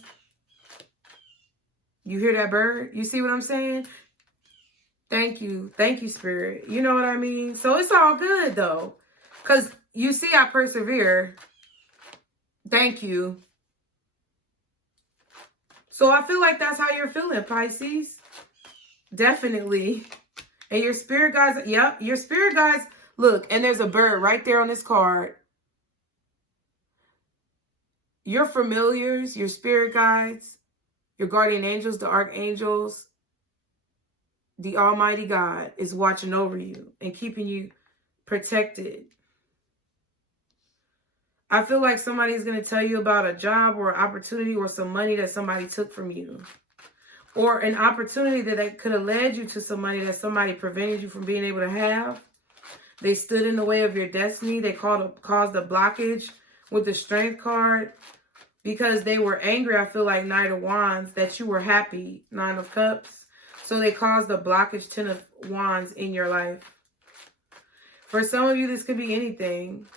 You hear that bird? You see what I'm saying? Thank you. Thank you, Spirit. You know what I mean? So it's all good, though. Because you see I persevere. Thank you. So I feel like that's how you're feeling, Pisces. Definitely. And your spirit guides, yep, your spirit guides, look, and there's a bird right there on this card. Your familiars, your spirit guides, your guardian angels, the archangels, the Almighty God is watching over you and keeping you protected. I feel like somebody's going to tell you about a job or opportunity or some money that somebody took from you. Or an opportunity that could have led you to some money that somebody prevented you from being able to have. They stood in the way of your destiny. They caused a blockage with the Strength card. Because they were angry, I feel like Knight of Wands, that you were happy. 9 of Cups. So they caused a blockage, 10 of Wands in your life. For some of you, this could be anything.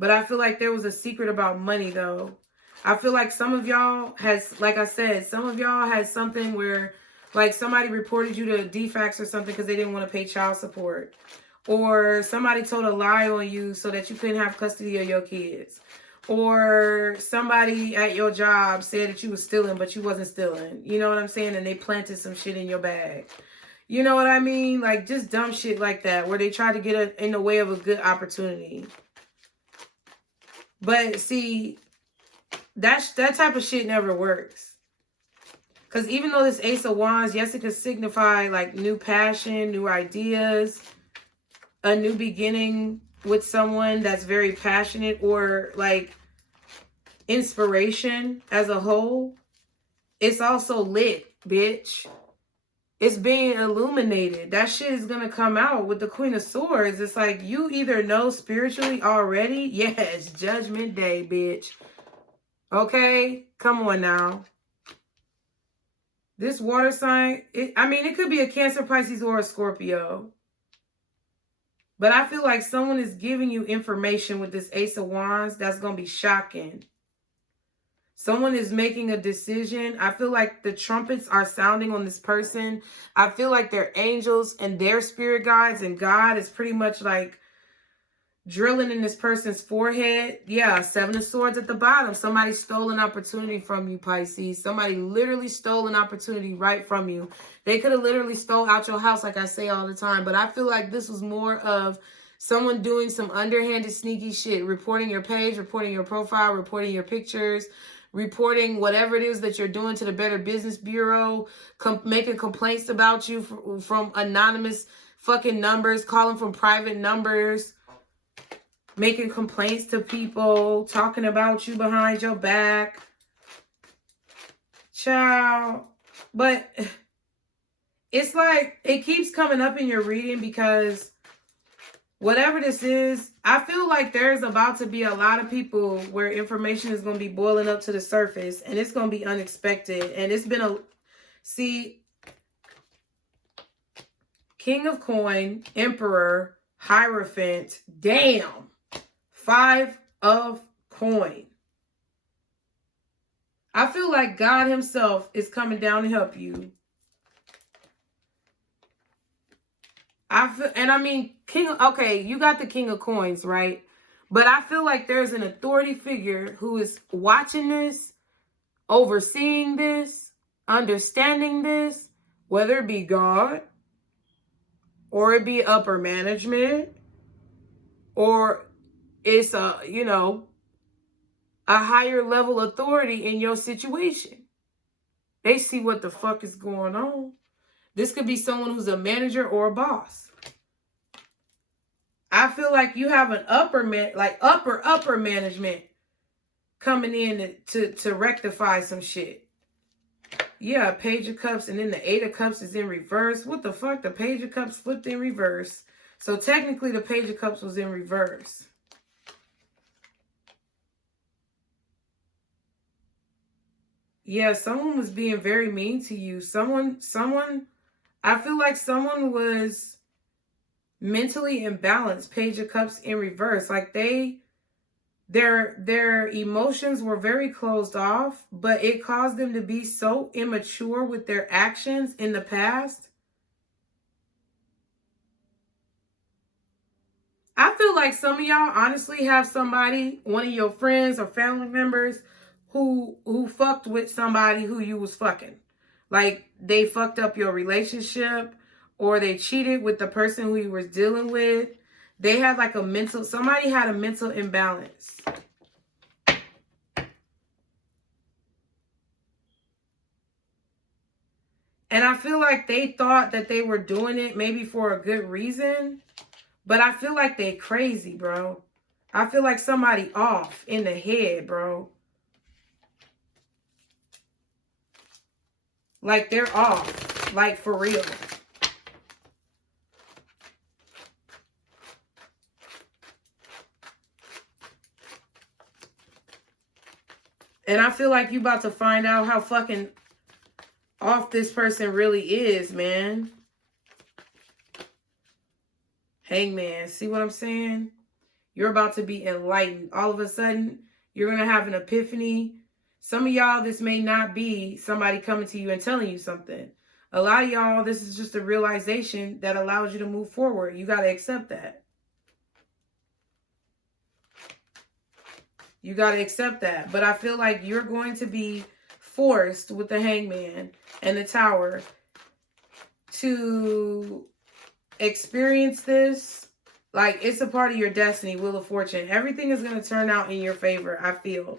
But I feel like there was a secret about money, though. I feel like some of y'all has, like I said, some of y'all had something where, like, somebody reported you to DFAX or something because they didn't want to pay child support. Or somebody told a lie on you so that you couldn't have custody of your kids. Or somebody at your job said that you was stealing, but you wasn't stealing. You know what I'm saying? And they planted some shit in your bag. You know what I mean? Like, just dumb shit like that, where they try to get in the way of a good opportunity. But see, that type of shit never works. Because even though this Ace of Wands, yes, it could signify like new passion, new ideas, a new beginning with someone that's very passionate, or like inspiration as a whole. It's also lit, bitch. It's being illuminated. That shit is gonna come out with the Queen of Swords. It's like you either know spiritually already. Yes, Judgment Day, bitch. Okay? Come on now. This water sign, I mean, it could be a Cancer, Pisces, or a Scorpio. But I feel like someone is giving you information with this Ace of Wands that's going to be shocking. Someone is making a decision. I feel like the trumpets are sounding on this person. I feel like their angels and their spirit guides and God is pretty much like drilling in this person's forehead. Yeah, 7 of Swords at the bottom. Somebody stole an opportunity from you, Pisces. Somebody literally stole an opportunity right from you. They could have literally stole out your house, like I say all the time. But I feel like this was more of someone doing some underhanded, sneaky shit. Reporting your page, reporting your profile, reporting your pictures, reporting whatever it is that you're doing to the Better Business Bureau, making complaints about you from anonymous fucking numbers, calling from private numbers, making complaints to people, talking about you behind your back. Child. But it's like, it keeps coming up in your reading because whatever this is, I feel like there's about to be a lot of people where information is going to be boiling up to the surface, and it's going to be unexpected. And it's been see, King of Coin, Emperor, Hierophant, damn. 5 of Coin. I feel like God himself is coming down to help you. Okay, you got the King of Coins, right? But I feel like there's an authority figure who is watching this, overseeing this, understanding this, whether it be God, or it be upper management, or it's a higher level authority in your situation. They see what the fuck is going on. This could be someone who's a manager or a boss. I feel like you have an upper management coming in to rectify some shit. Yeah, Page of Cups, and then the Eight of Cups is in reverse. What the fuck? The Page of Cups flipped in reverse. So technically the Page of Cups was in reverse. Yeah, someone was being very mean to you. Someone, I feel like someone was mentally imbalanced. Page of Cups in reverse. Like their emotions were very closed off, but it caused them to be so immature with their actions in the past. I feel like some of y'all honestly have somebody, one of your friends or family members, who fucked with somebody who you was fucking. Like they fucked up your relationship, or they cheated with the person who you was dealing with. They had like somebody had a mental imbalance. And I feel like they thought that they were doing it maybe for a good reason. But I feel like they crazy, bro. I feel like somebody off in the head, bro. Like they're off. Like for real. And I feel like you about to find out how fucking off this person really is, man. Hangman, see what I'm saying? You're about to be enlightened. All of a sudden, you're going to have an epiphany. Some of y'all, this may not be somebody coming to you and telling you something. A lot of y'all, this is just a realization that allows you to move forward. You got to accept that. You got to accept that. But I feel like you're going to be forced with the Hangman and the Tower to experience this. Like, it's a part of your destiny, Wheel of Fortune. Everything is going to turn out in your favor, I feel.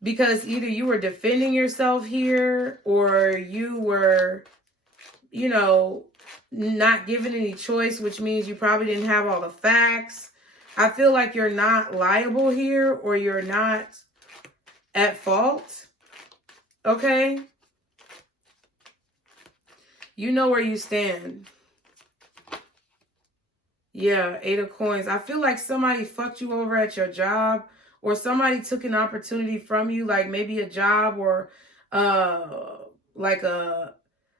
Because either you were defending yourself here, or you were, you know, not given any choice, which means you probably didn't have all the facts. I feel like you're not liable here, or you're not at fault. Okay? You know where you stand. Yeah, Eight of Coins. I feel like somebody fucked you over at your job, or somebody took an opportunity from you, like maybe a job, or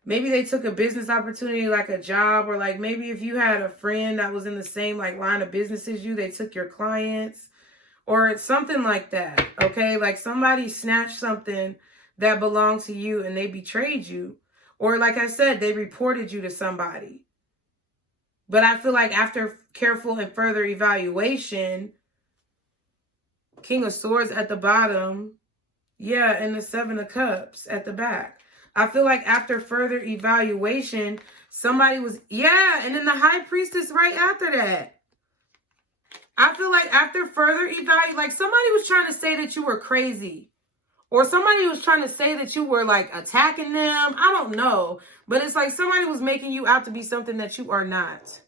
maybe they took a business opportunity like a job, or like maybe if you had a friend that was in the same like line of business as you, they took your clients, or something like that. Okay, like somebody snatched something that belonged to you and they betrayed you, or like I said, they reported you to somebody. But I feel like after careful and further evaluation, King of Swords at the bottom, yeah, and the Seven of Cups at the back. I feel like after further evaluation, somebody was, yeah, and then the High Priestess right after that. I feel like after further evaluation, like somebody was trying to say that you were crazy. Or somebody was trying to say that you were like attacking them. I don't know. But it's like somebody was making you out to be something that you are not.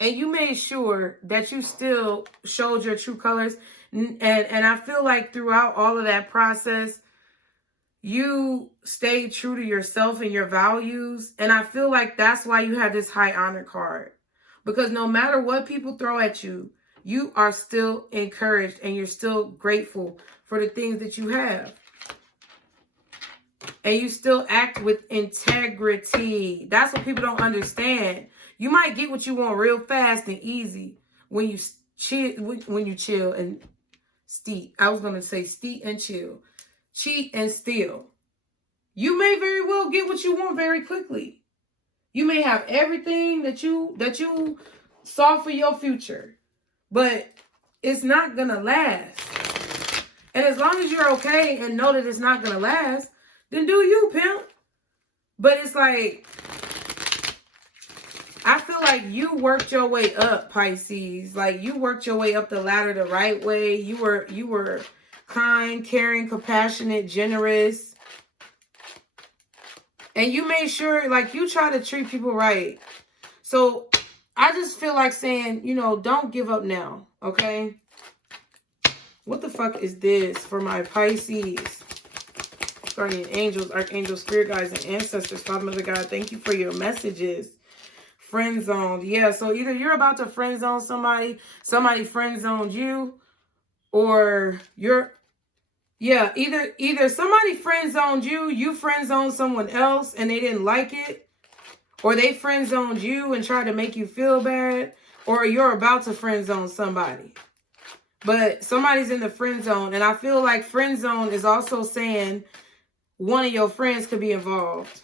And you made sure that you still showed your true colors. And I feel like throughout all of that process, you stayed true to yourself and your values. And I feel like that's why you have this High Honor card. Because no matter what people throw at you, you are still encouraged and you're still grateful for the things that you have. And you still act with integrity. That's what people don't understand. You might get what you want real fast and easy when you chill and steep. I was going to say steep and chill. Cheat and steal. You may very well get what you want very quickly. You may have everything that you saw for your future. But it's not going to last. And as long as you're okay and know that it's not going to last, then do you, pimp. But it's like, I feel like you worked your way up, Pisces. Like you worked your way up the ladder the right way. You were kind, caring, compassionate, generous. And you made sure, like, you try to treat people right. So I just feel like saying, you know, don't give up now, okay? What the fuck is this for my Pisces? Guardian angels, archangels, spirit guides, and ancestors. Father, Mother, God, thank you for your messages. Friend zoned. Yeah, so either you're about to friend zone somebody, somebody friend zoned you, or you're, yeah, either somebody friend zoned you, you friend zoned someone else and they didn't like it, or they friend zoned you and tried to make you feel bad, or you're about to friend zone somebody. But somebody's in the friend zone, and I feel like friend zone is also saying one of your friends could be involved.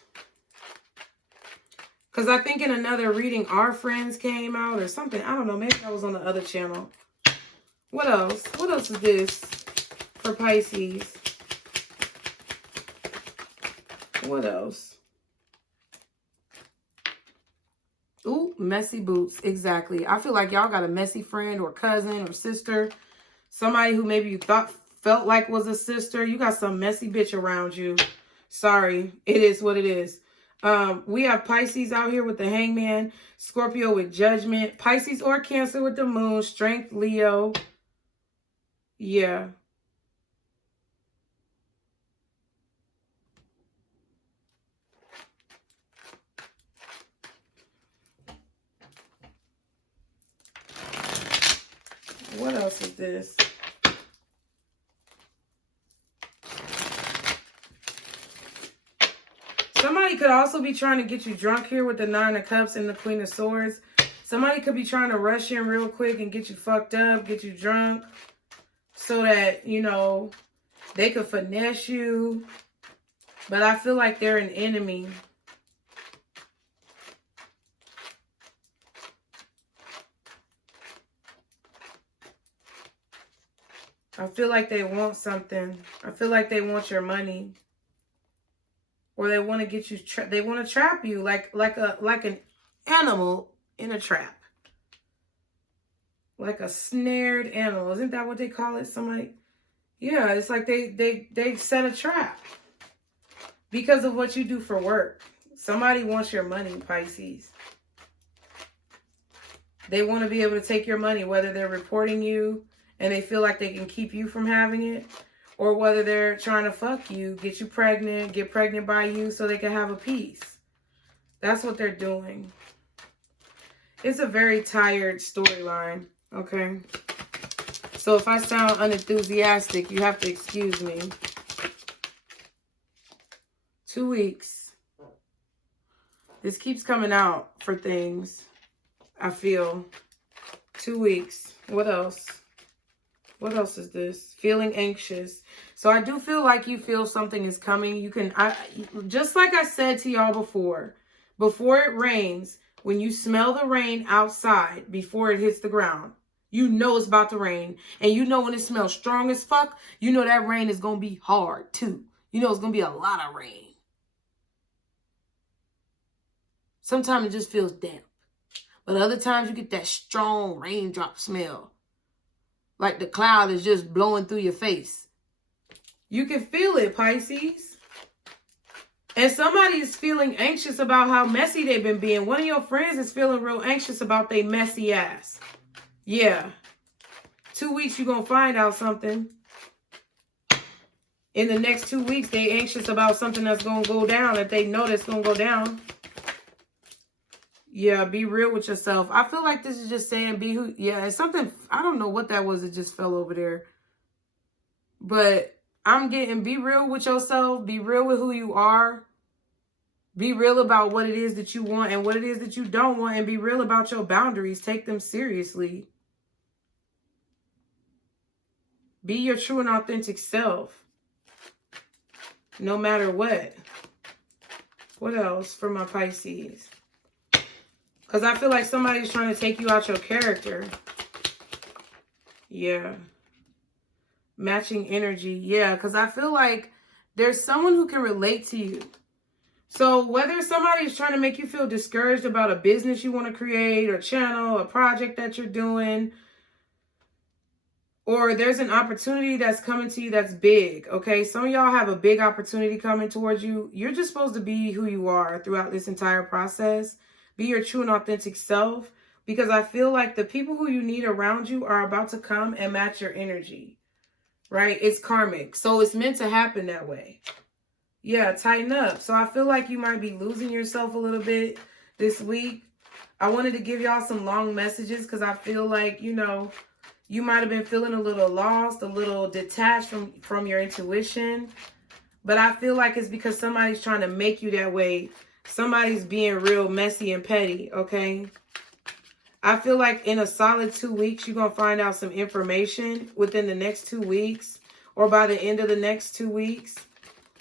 Because I think in another reading, our friends came out or something. I don't know. Maybe that was on the other channel. What else? What else is this for Pisces? What else? Ooh, messy boots. Exactly. I feel like y'all got a messy friend or cousin or sister. Somebody who maybe you felt like was a sister. You got some messy bitch around you. Sorry. It is what it is. We have Pisces out here with the Hangman. Scorpio with Judgment. Pisces or Cancer with the Moon. Strength, Leo. Yeah. What else is this? Somebody could also be trying to get you drunk here with the Nine of Cups and the Queen of Swords. Somebody could be trying to rush in real quick and get you fucked up, get you drunk, so that, you know, they could finesse you. But I feel like they're an enemy. I feel like they want something. I feel like they want your money. Or they want to get you, they want to trap you like an animal in a trap. Like a snared animal. Isn't that what they call it? Somebody? Yeah, it's like they set a trap. Because of what you do for work. Somebody wants your money, Pisces. They want to be able to take your money, whether they're reporting you and they feel like they can keep you from having it, or whether they're trying to fuck you, get you pregnant, get pregnant by you so they can have a piece. That's what they're doing. It's a very tired storyline, okay? So if I sound unenthusiastic, you have to excuse me. 2 weeks. This keeps coming out for things, I feel. 2 weeks. What else? What else is this? Feeling anxious. So I do feel like you feel something is coming. You can, just like I said to y'all before it rains, when you smell the rain outside before it hits the ground, you know it's about to rain. And you know when it smells strong as fuck, you know that rain is going to be hard too. You know it's going to be a lot of rain. Sometimes it just feels damp. But other times you get that strong raindrop smell. Like the cloud is just blowing through your face. You can feel it, Pisces. And somebody is feeling anxious about how messy they've been being. One of your friends is feeling real anxious about their messy ass. Yeah. 2 weeks, you're going to find out something. In the next 2 weeks, they anxious about something that's going to go down, that they know that's going to go down. Yeah, be real with yourself. I feel like this is just saying be who, yeah, it's something, I don't know what that was that just fell over there. But I'm getting, be real with yourself. Be real with who you are. Be real about what it is that you want and what it is that you don't want. And be real about your boundaries. Take them seriously. Be your true and authentic self. No matter what. What else for my Pisces? Because I feel like somebody's trying to take you out your character. Yeah. Matching energy. Yeah, because I feel like there's someone who can relate to you. So whether somebody's trying to make you feel discouraged about a business you want to create, a channel, a project that you're doing, or there's an opportunity that's coming to you that's big, okay? Some of y'all have a big opportunity coming towards you. You're just supposed to be who you are throughout this entire process. Be your true and authentic self, because I feel like the people who you need around you are about to come and match your energy, right? It's karmic, so it's meant to happen that way. Yeah, tighten up. So I feel like you might be losing yourself a little bit this week. I wanted to give y'all some long messages because I feel like, you know, you might have been feeling a little lost, a little detached from your intuition. But I feel like it's because somebody's trying to make you that way. Somebody's being real messy and petty, okay? I feel like in a solid 2 weeks, you're going to find out some information within the next 2 weeks or by the end of the next 2 weeks.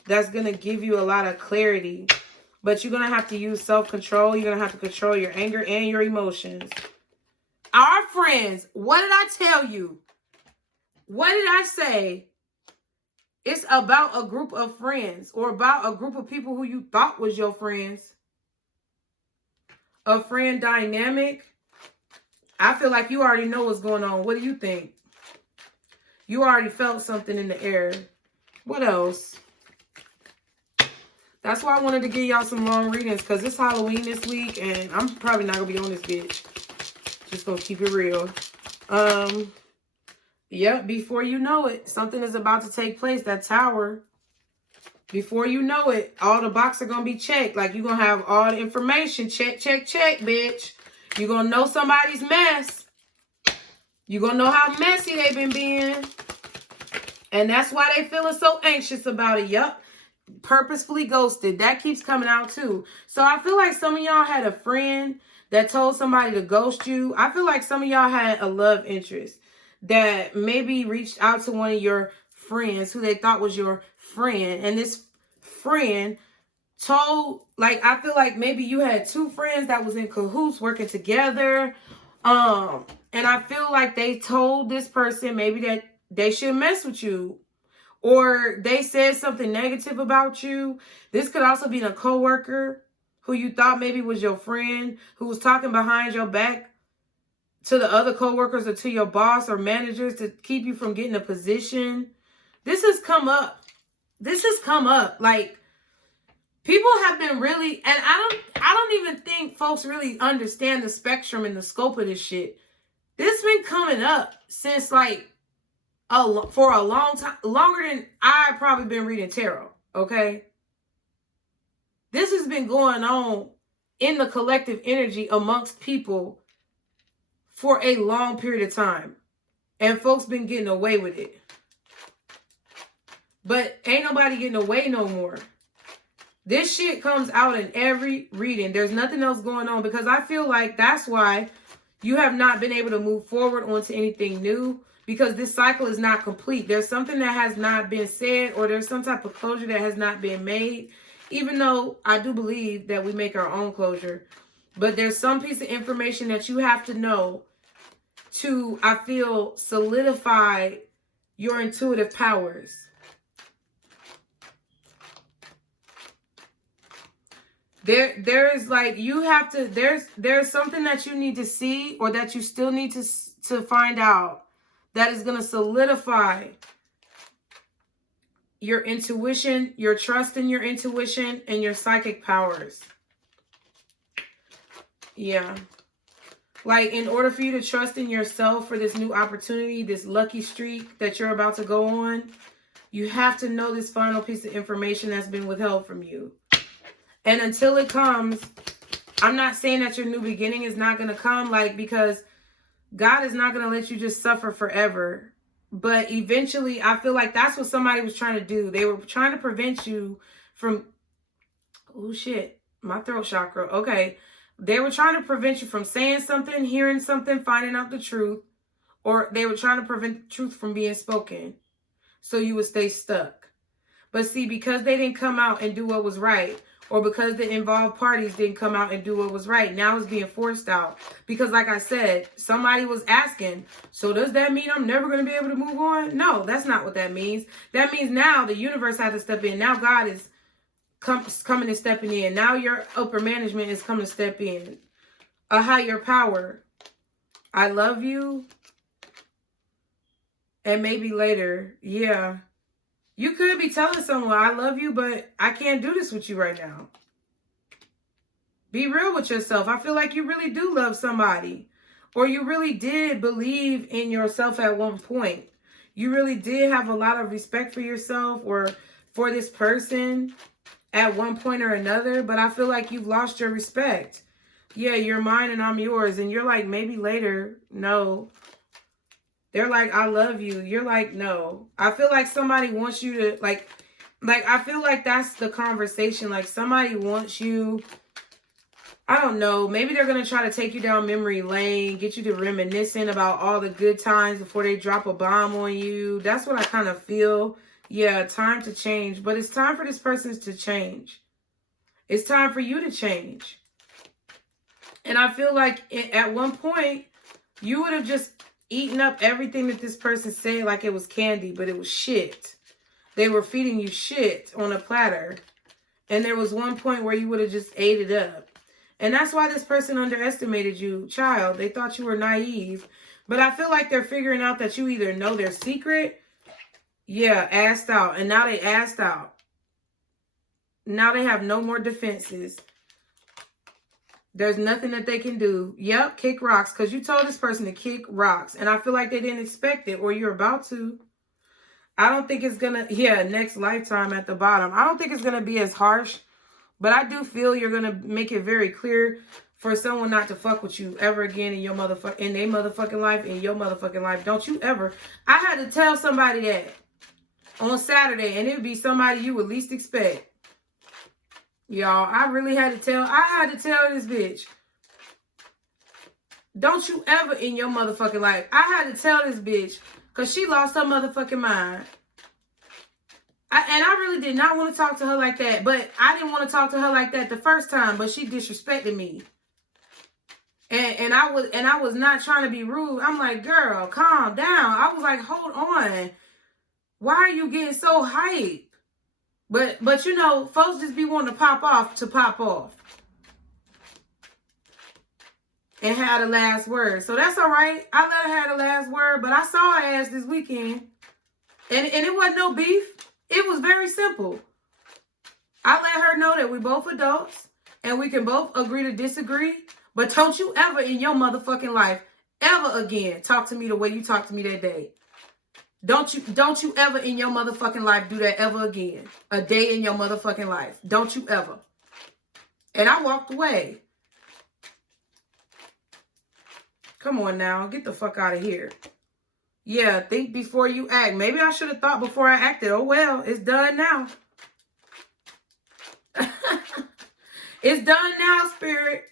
That's going to give you a lot of clarity. But you're going to have to use self-control. You're going to have to control your anger and your emotions. Our friends, what did I tell you? What did I say? It's about a group of friends, or about a group of people who you thought was your friends. A friend dynamic. I feel like you already know what's going on. What do you think? You already felt something in the air. What else? That's why I wanted to give y'all some long readings, because it's Halloween this week, and I'm probably not going to be on this bitch. Just going to keep it real. Yep, before you know it, something is about to take place. That tower. Before you know it, all the boxes are going to be checked. Like, you're going to have all the information. Check, check, check, bitch. You're going to know somebody's mess. You're going to know how messy they've been being. And that's why they feeling so anxious about it. Yep. Purposefully ghosted. That keeps coming out too. So I feel like some of y'all had a friend that told somebody to ghost you. I feel like some of y'all had a love interest that maybe reached out to one of your friends who they thought was your friend. And this friend told, like, I feel like maybe you had two friends that was in cahoots working together. And I feel like they told this person maybe that they should mess with you, or they said something negative about you. This could also be a coworker who you thought maybe was your friend, who was talking behind your back to the other coworkers or to your boss or managers to keep you from getting a position. This has come up. This has come up. Like, people have been really, and I don't even think folks really understand the spectrum and the scope of this shit. This been coming up since, like, for a long time, longer than I've probably been reading tarot, okay? This has been going on in the collective energy amongst people for a long period of time. And folks been getting away with it. But ain't nobody getting away no more. This shit comes out in every reading. There's nothing else going on, because I feel like that's why you have not been able to move forward onto anything new, because this cycle is not complete. There's something that has not been said, or there's some type of closure that has not been made, even though I do believe that we make our own closure. But there's some piece of information that you have to know to, I feel, solidify your intuitive powers. There is, like, you have to, there's something that you need to see, or that you still need to find out, that is going to solidify your intuition, your trust in your intuition, and your psychic powers. Yeah. Like, in order for you to trust in yourself for this new opportunity, this lucky streak that you're about to go on, you have to know this final piece of information that's been withheld from you. And until it comes, I'm not saying that your new beginning is not going to come, like, because God is not going to let you just suffer forever. But eventually, I feel like that's what somebody was trying to do. They were trying to prevent you from, oh shit, my throat chakra. Okay. They were trying to prevent you from saying something, hearing something, finding out the truth, or they were trying to prevent the truth from being spoken, so you would stay stuck. But see, because they didn't come out and do what was right, or because the involved parties didn't come out and do what was right, now it's being forced out. Because like I said, somebody was asking, so does that mean I'm never going to be able to move on? No, that's not what that means. That means now the universe has to step in. Now God is coming and stepping in. Now your upper management is coming to step in. A higher power. I love you. And maybe later, yeah. You could be telling someone, I love you, but I can't do this with you right now. Be real with yourself. I feel like you really do love somebody. Or you really did believe in yourself at one point. You really did have a lot of respect for yourself or for this person at one point or another. But I feel like you've lost your respect. Yeah, you're mine and I'm yours. And you're like, maybe later. No. They're like, I love you. You're like, no. I feel like somebody wants you to, like, I feel like that's the conversation. Like, somebody wants you, I don't know, maybe they're going to try to take you down memory lane, get you to reminiscing about all the good times before they drop a bomb on you. That's what I kind of feel. Yeah, time to change. But it's time for this person to change. It's time for you to change. And I feel like at one point, you would have just eaten up everything that this person said like it was candy, but it was shit. They were feeding you shit on a platter. And there was one point where you would have just ate it up. And that's why this person underestimated you, child. They thought you were naive. But I feel like they're figuring out that you either know their secret. Yeah, assed out. And now they assed out. Now they have no more defenses. There's nothing that they can do. Yep, kick rocks. Because you told this person to kick rocks. And I feel like they didn't expect it. Or you're about to. I don't think it's going to... Yeah, next lifetime at the bottom. I don't think it's going to be as harsh. But I do feel you're going to make it very clear for someone not to fuck with you ever again in your in their motherfucking life, in your motherfucking life. Don't you ever... I had to tell somebody that on Saturday. And it would be somebody you would least expect. Y'all, I had to tell this bitch. Don't you ever in your motherfucking life. I had to tell this bitch because she lost her motherfucking mind. And I really did not want to talk to her like that. But I didn't want to talk to her like that the first time. But she disrespected me. And I was not trying to be rude. I'm like, girl, calm down. I was like, hold on. Why are you getting so hyped? But you know, folks just be wanting to pop off. And have the last word. So that's all right. I let her have the last word. But I saw her ass this weekend. And it wasn't no beef. It was very simple. I let her know that we both adults. And we can both agree to disagree. But don't you ever in your motherfucking life, ever again, talk to me the way you talked to me that day. Don't you ever in your motherfucking life do that ever again. A day in your motherfucking life. Don't you ever. And I walked away. Come on now. Get the fuck out of here. Yeah, think before you act. Maybe I should have thought before I acted. Oh well, it's done now. It's done now, spirit.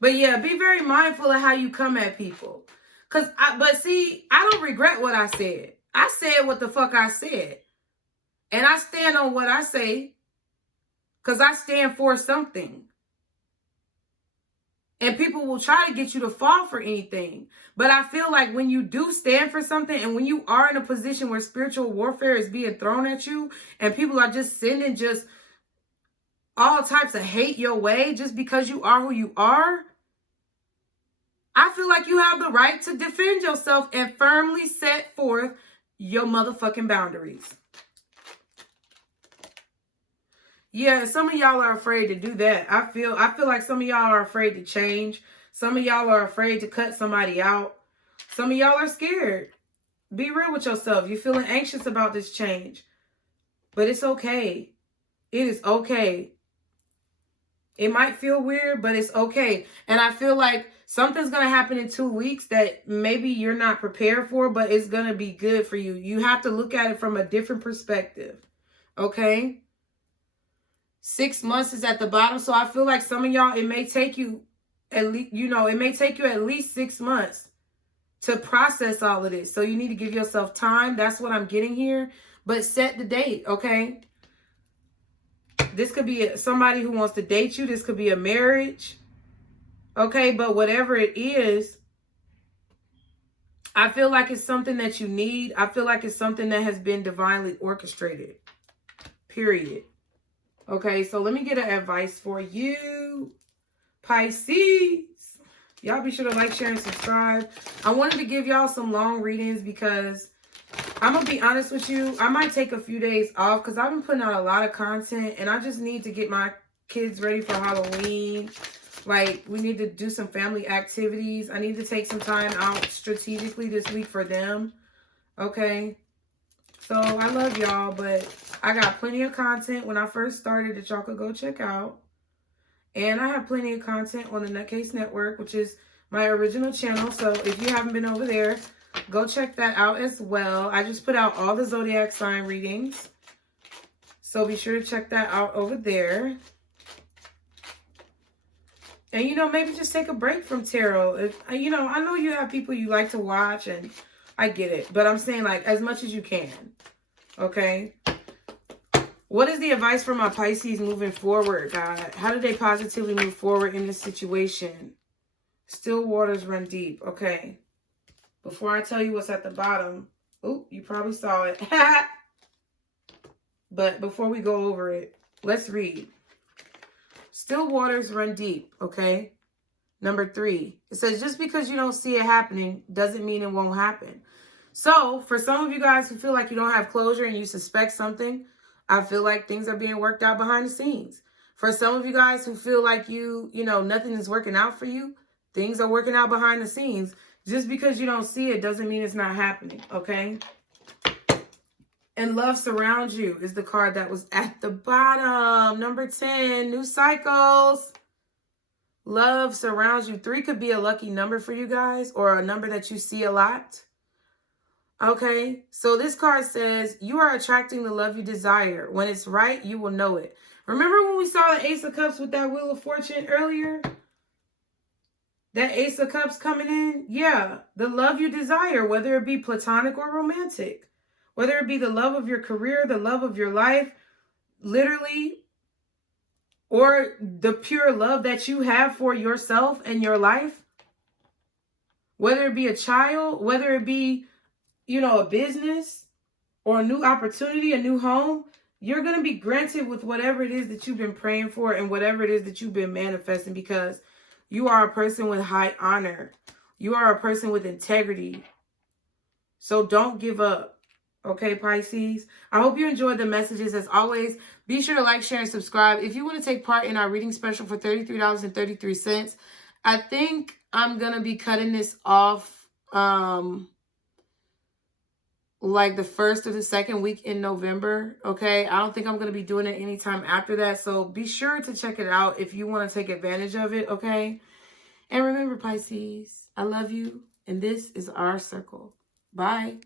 But yeah, be very mindful of how you come at people. But see, I don't regret what I said. I said what the fuck I said. And I stand on what I say. Because I stand for something. And people will try to get you to fall for anything. But I feel like when you do stand for something and when you are in a position where spiritual warfare is being thrown at you and people are just sending just all types of hate your way just because you are who you are, I feel like you have the right to defend yourself and firmly set forth your motherfucking boundaries. Yeah, some of y'all are afraid to do that. I feel like some of y'all are afraid to change. Some of y'all are afraid to cut somebody out. Some of y'all are scared. Be real with yourself. You're feeling anxious about this change. But it's okay. It is okay. It might feel weird, but it's okay. And I feel like something's going to happen in 2 weeks that maybe you're not prepared for, but it's going to be good for you. You have to look at it from a different perspective. Okay? 6 months is at the bottom. So I feel like some of y'all, it may take you at least, it may take you at least 6 months to process all of this. So you need to give yourself time. That's what I'm getting here. But set the date, okay? This could be somebody who wants to date you. This could be a marriage. Okay, but whatever it is, I feel like it's something that you need. I feel like it's something that has been divinely orchestrated. Period. Okay, so let me get an advice for you, Pisces. Y'all be sure to like, share, and subscribe. I wanted to give y'all some long readings because I'm going to be honest with you. I might take a few days off because I've been putting out a lot of content. And I just need to get my kids ready for Halloween. Like, we need to do some family activities. I need to take some time out strategically this week for them. Okay? So, I love y'all, but I got plenty of content when I first started that y'all could go check out. And I have plenty of content on the TheNutCase Network, which is my original channel. So, if you haven't been over there, go check that out as well. I just put out all the zodiac sign readings. So, be sure to check that out over there. And, you know, maybe just take a break from tarot. If, you know, I know you have people you like to watch, and I get it. But I'm saying, like, as much as you can. Okay? What is the advice for my Pisces moving forward, God? How do they positively move forward in this situation? Still waters run deep. Okay. Before I tell you what's at the bottom. Oh, you probably saw it. But before we go over it, let's read. Still waters run deep, okay? Number 3. It says, just because you don't see it happening doesn't mean it won't happen. So, for some of you guys who feel like you don't have closure and you suspect something, I feel like things are being worked out behind the scenes. For some of you guys who feel like you know, nothing is working out for you, things are working out behind the scenes. Just because you don't see it doesn't mean it's not happening, okay? And love surrounds you is the card that was at the bottom. Number 10, new cycles. Love surrounds you. 3 could be a lucky number for you guys, or a number that you see a lot. Okay, so this card says, you are attracting the love you desire. When it's right, you will know it. Remember when we saw the Ace of Cups with that Wheel of Fortune earlier? That Ace of Cups coming in? Yeah, the love you desire, whether it be platonic or romantic. Whether it be the love of your career, the love of your life, literally, or the pure love that you have for yourself and your life. Whether it be a child, whether it be, you know, a business or a new opportunity, a new home, you're going to be granted with whatever it is that you've been praying for and whatever it is that you've been manifesting, because you are a person with high honor. You are a person with integrity. So don't give up. Okay, Pisces? I hope you enjoyed the messages. As always, be sure to like, share, and subscribe. If you want to take part in our reading special for $33.33, I think I'm going to be cutting this off like the first or the second week in November. Okay, I don't think I'm going to be doing it anytime after that. So be sure to check it out if you want to take advantage of it. Okay. And remember, Pisces, I love you. And this is our circle. Bye.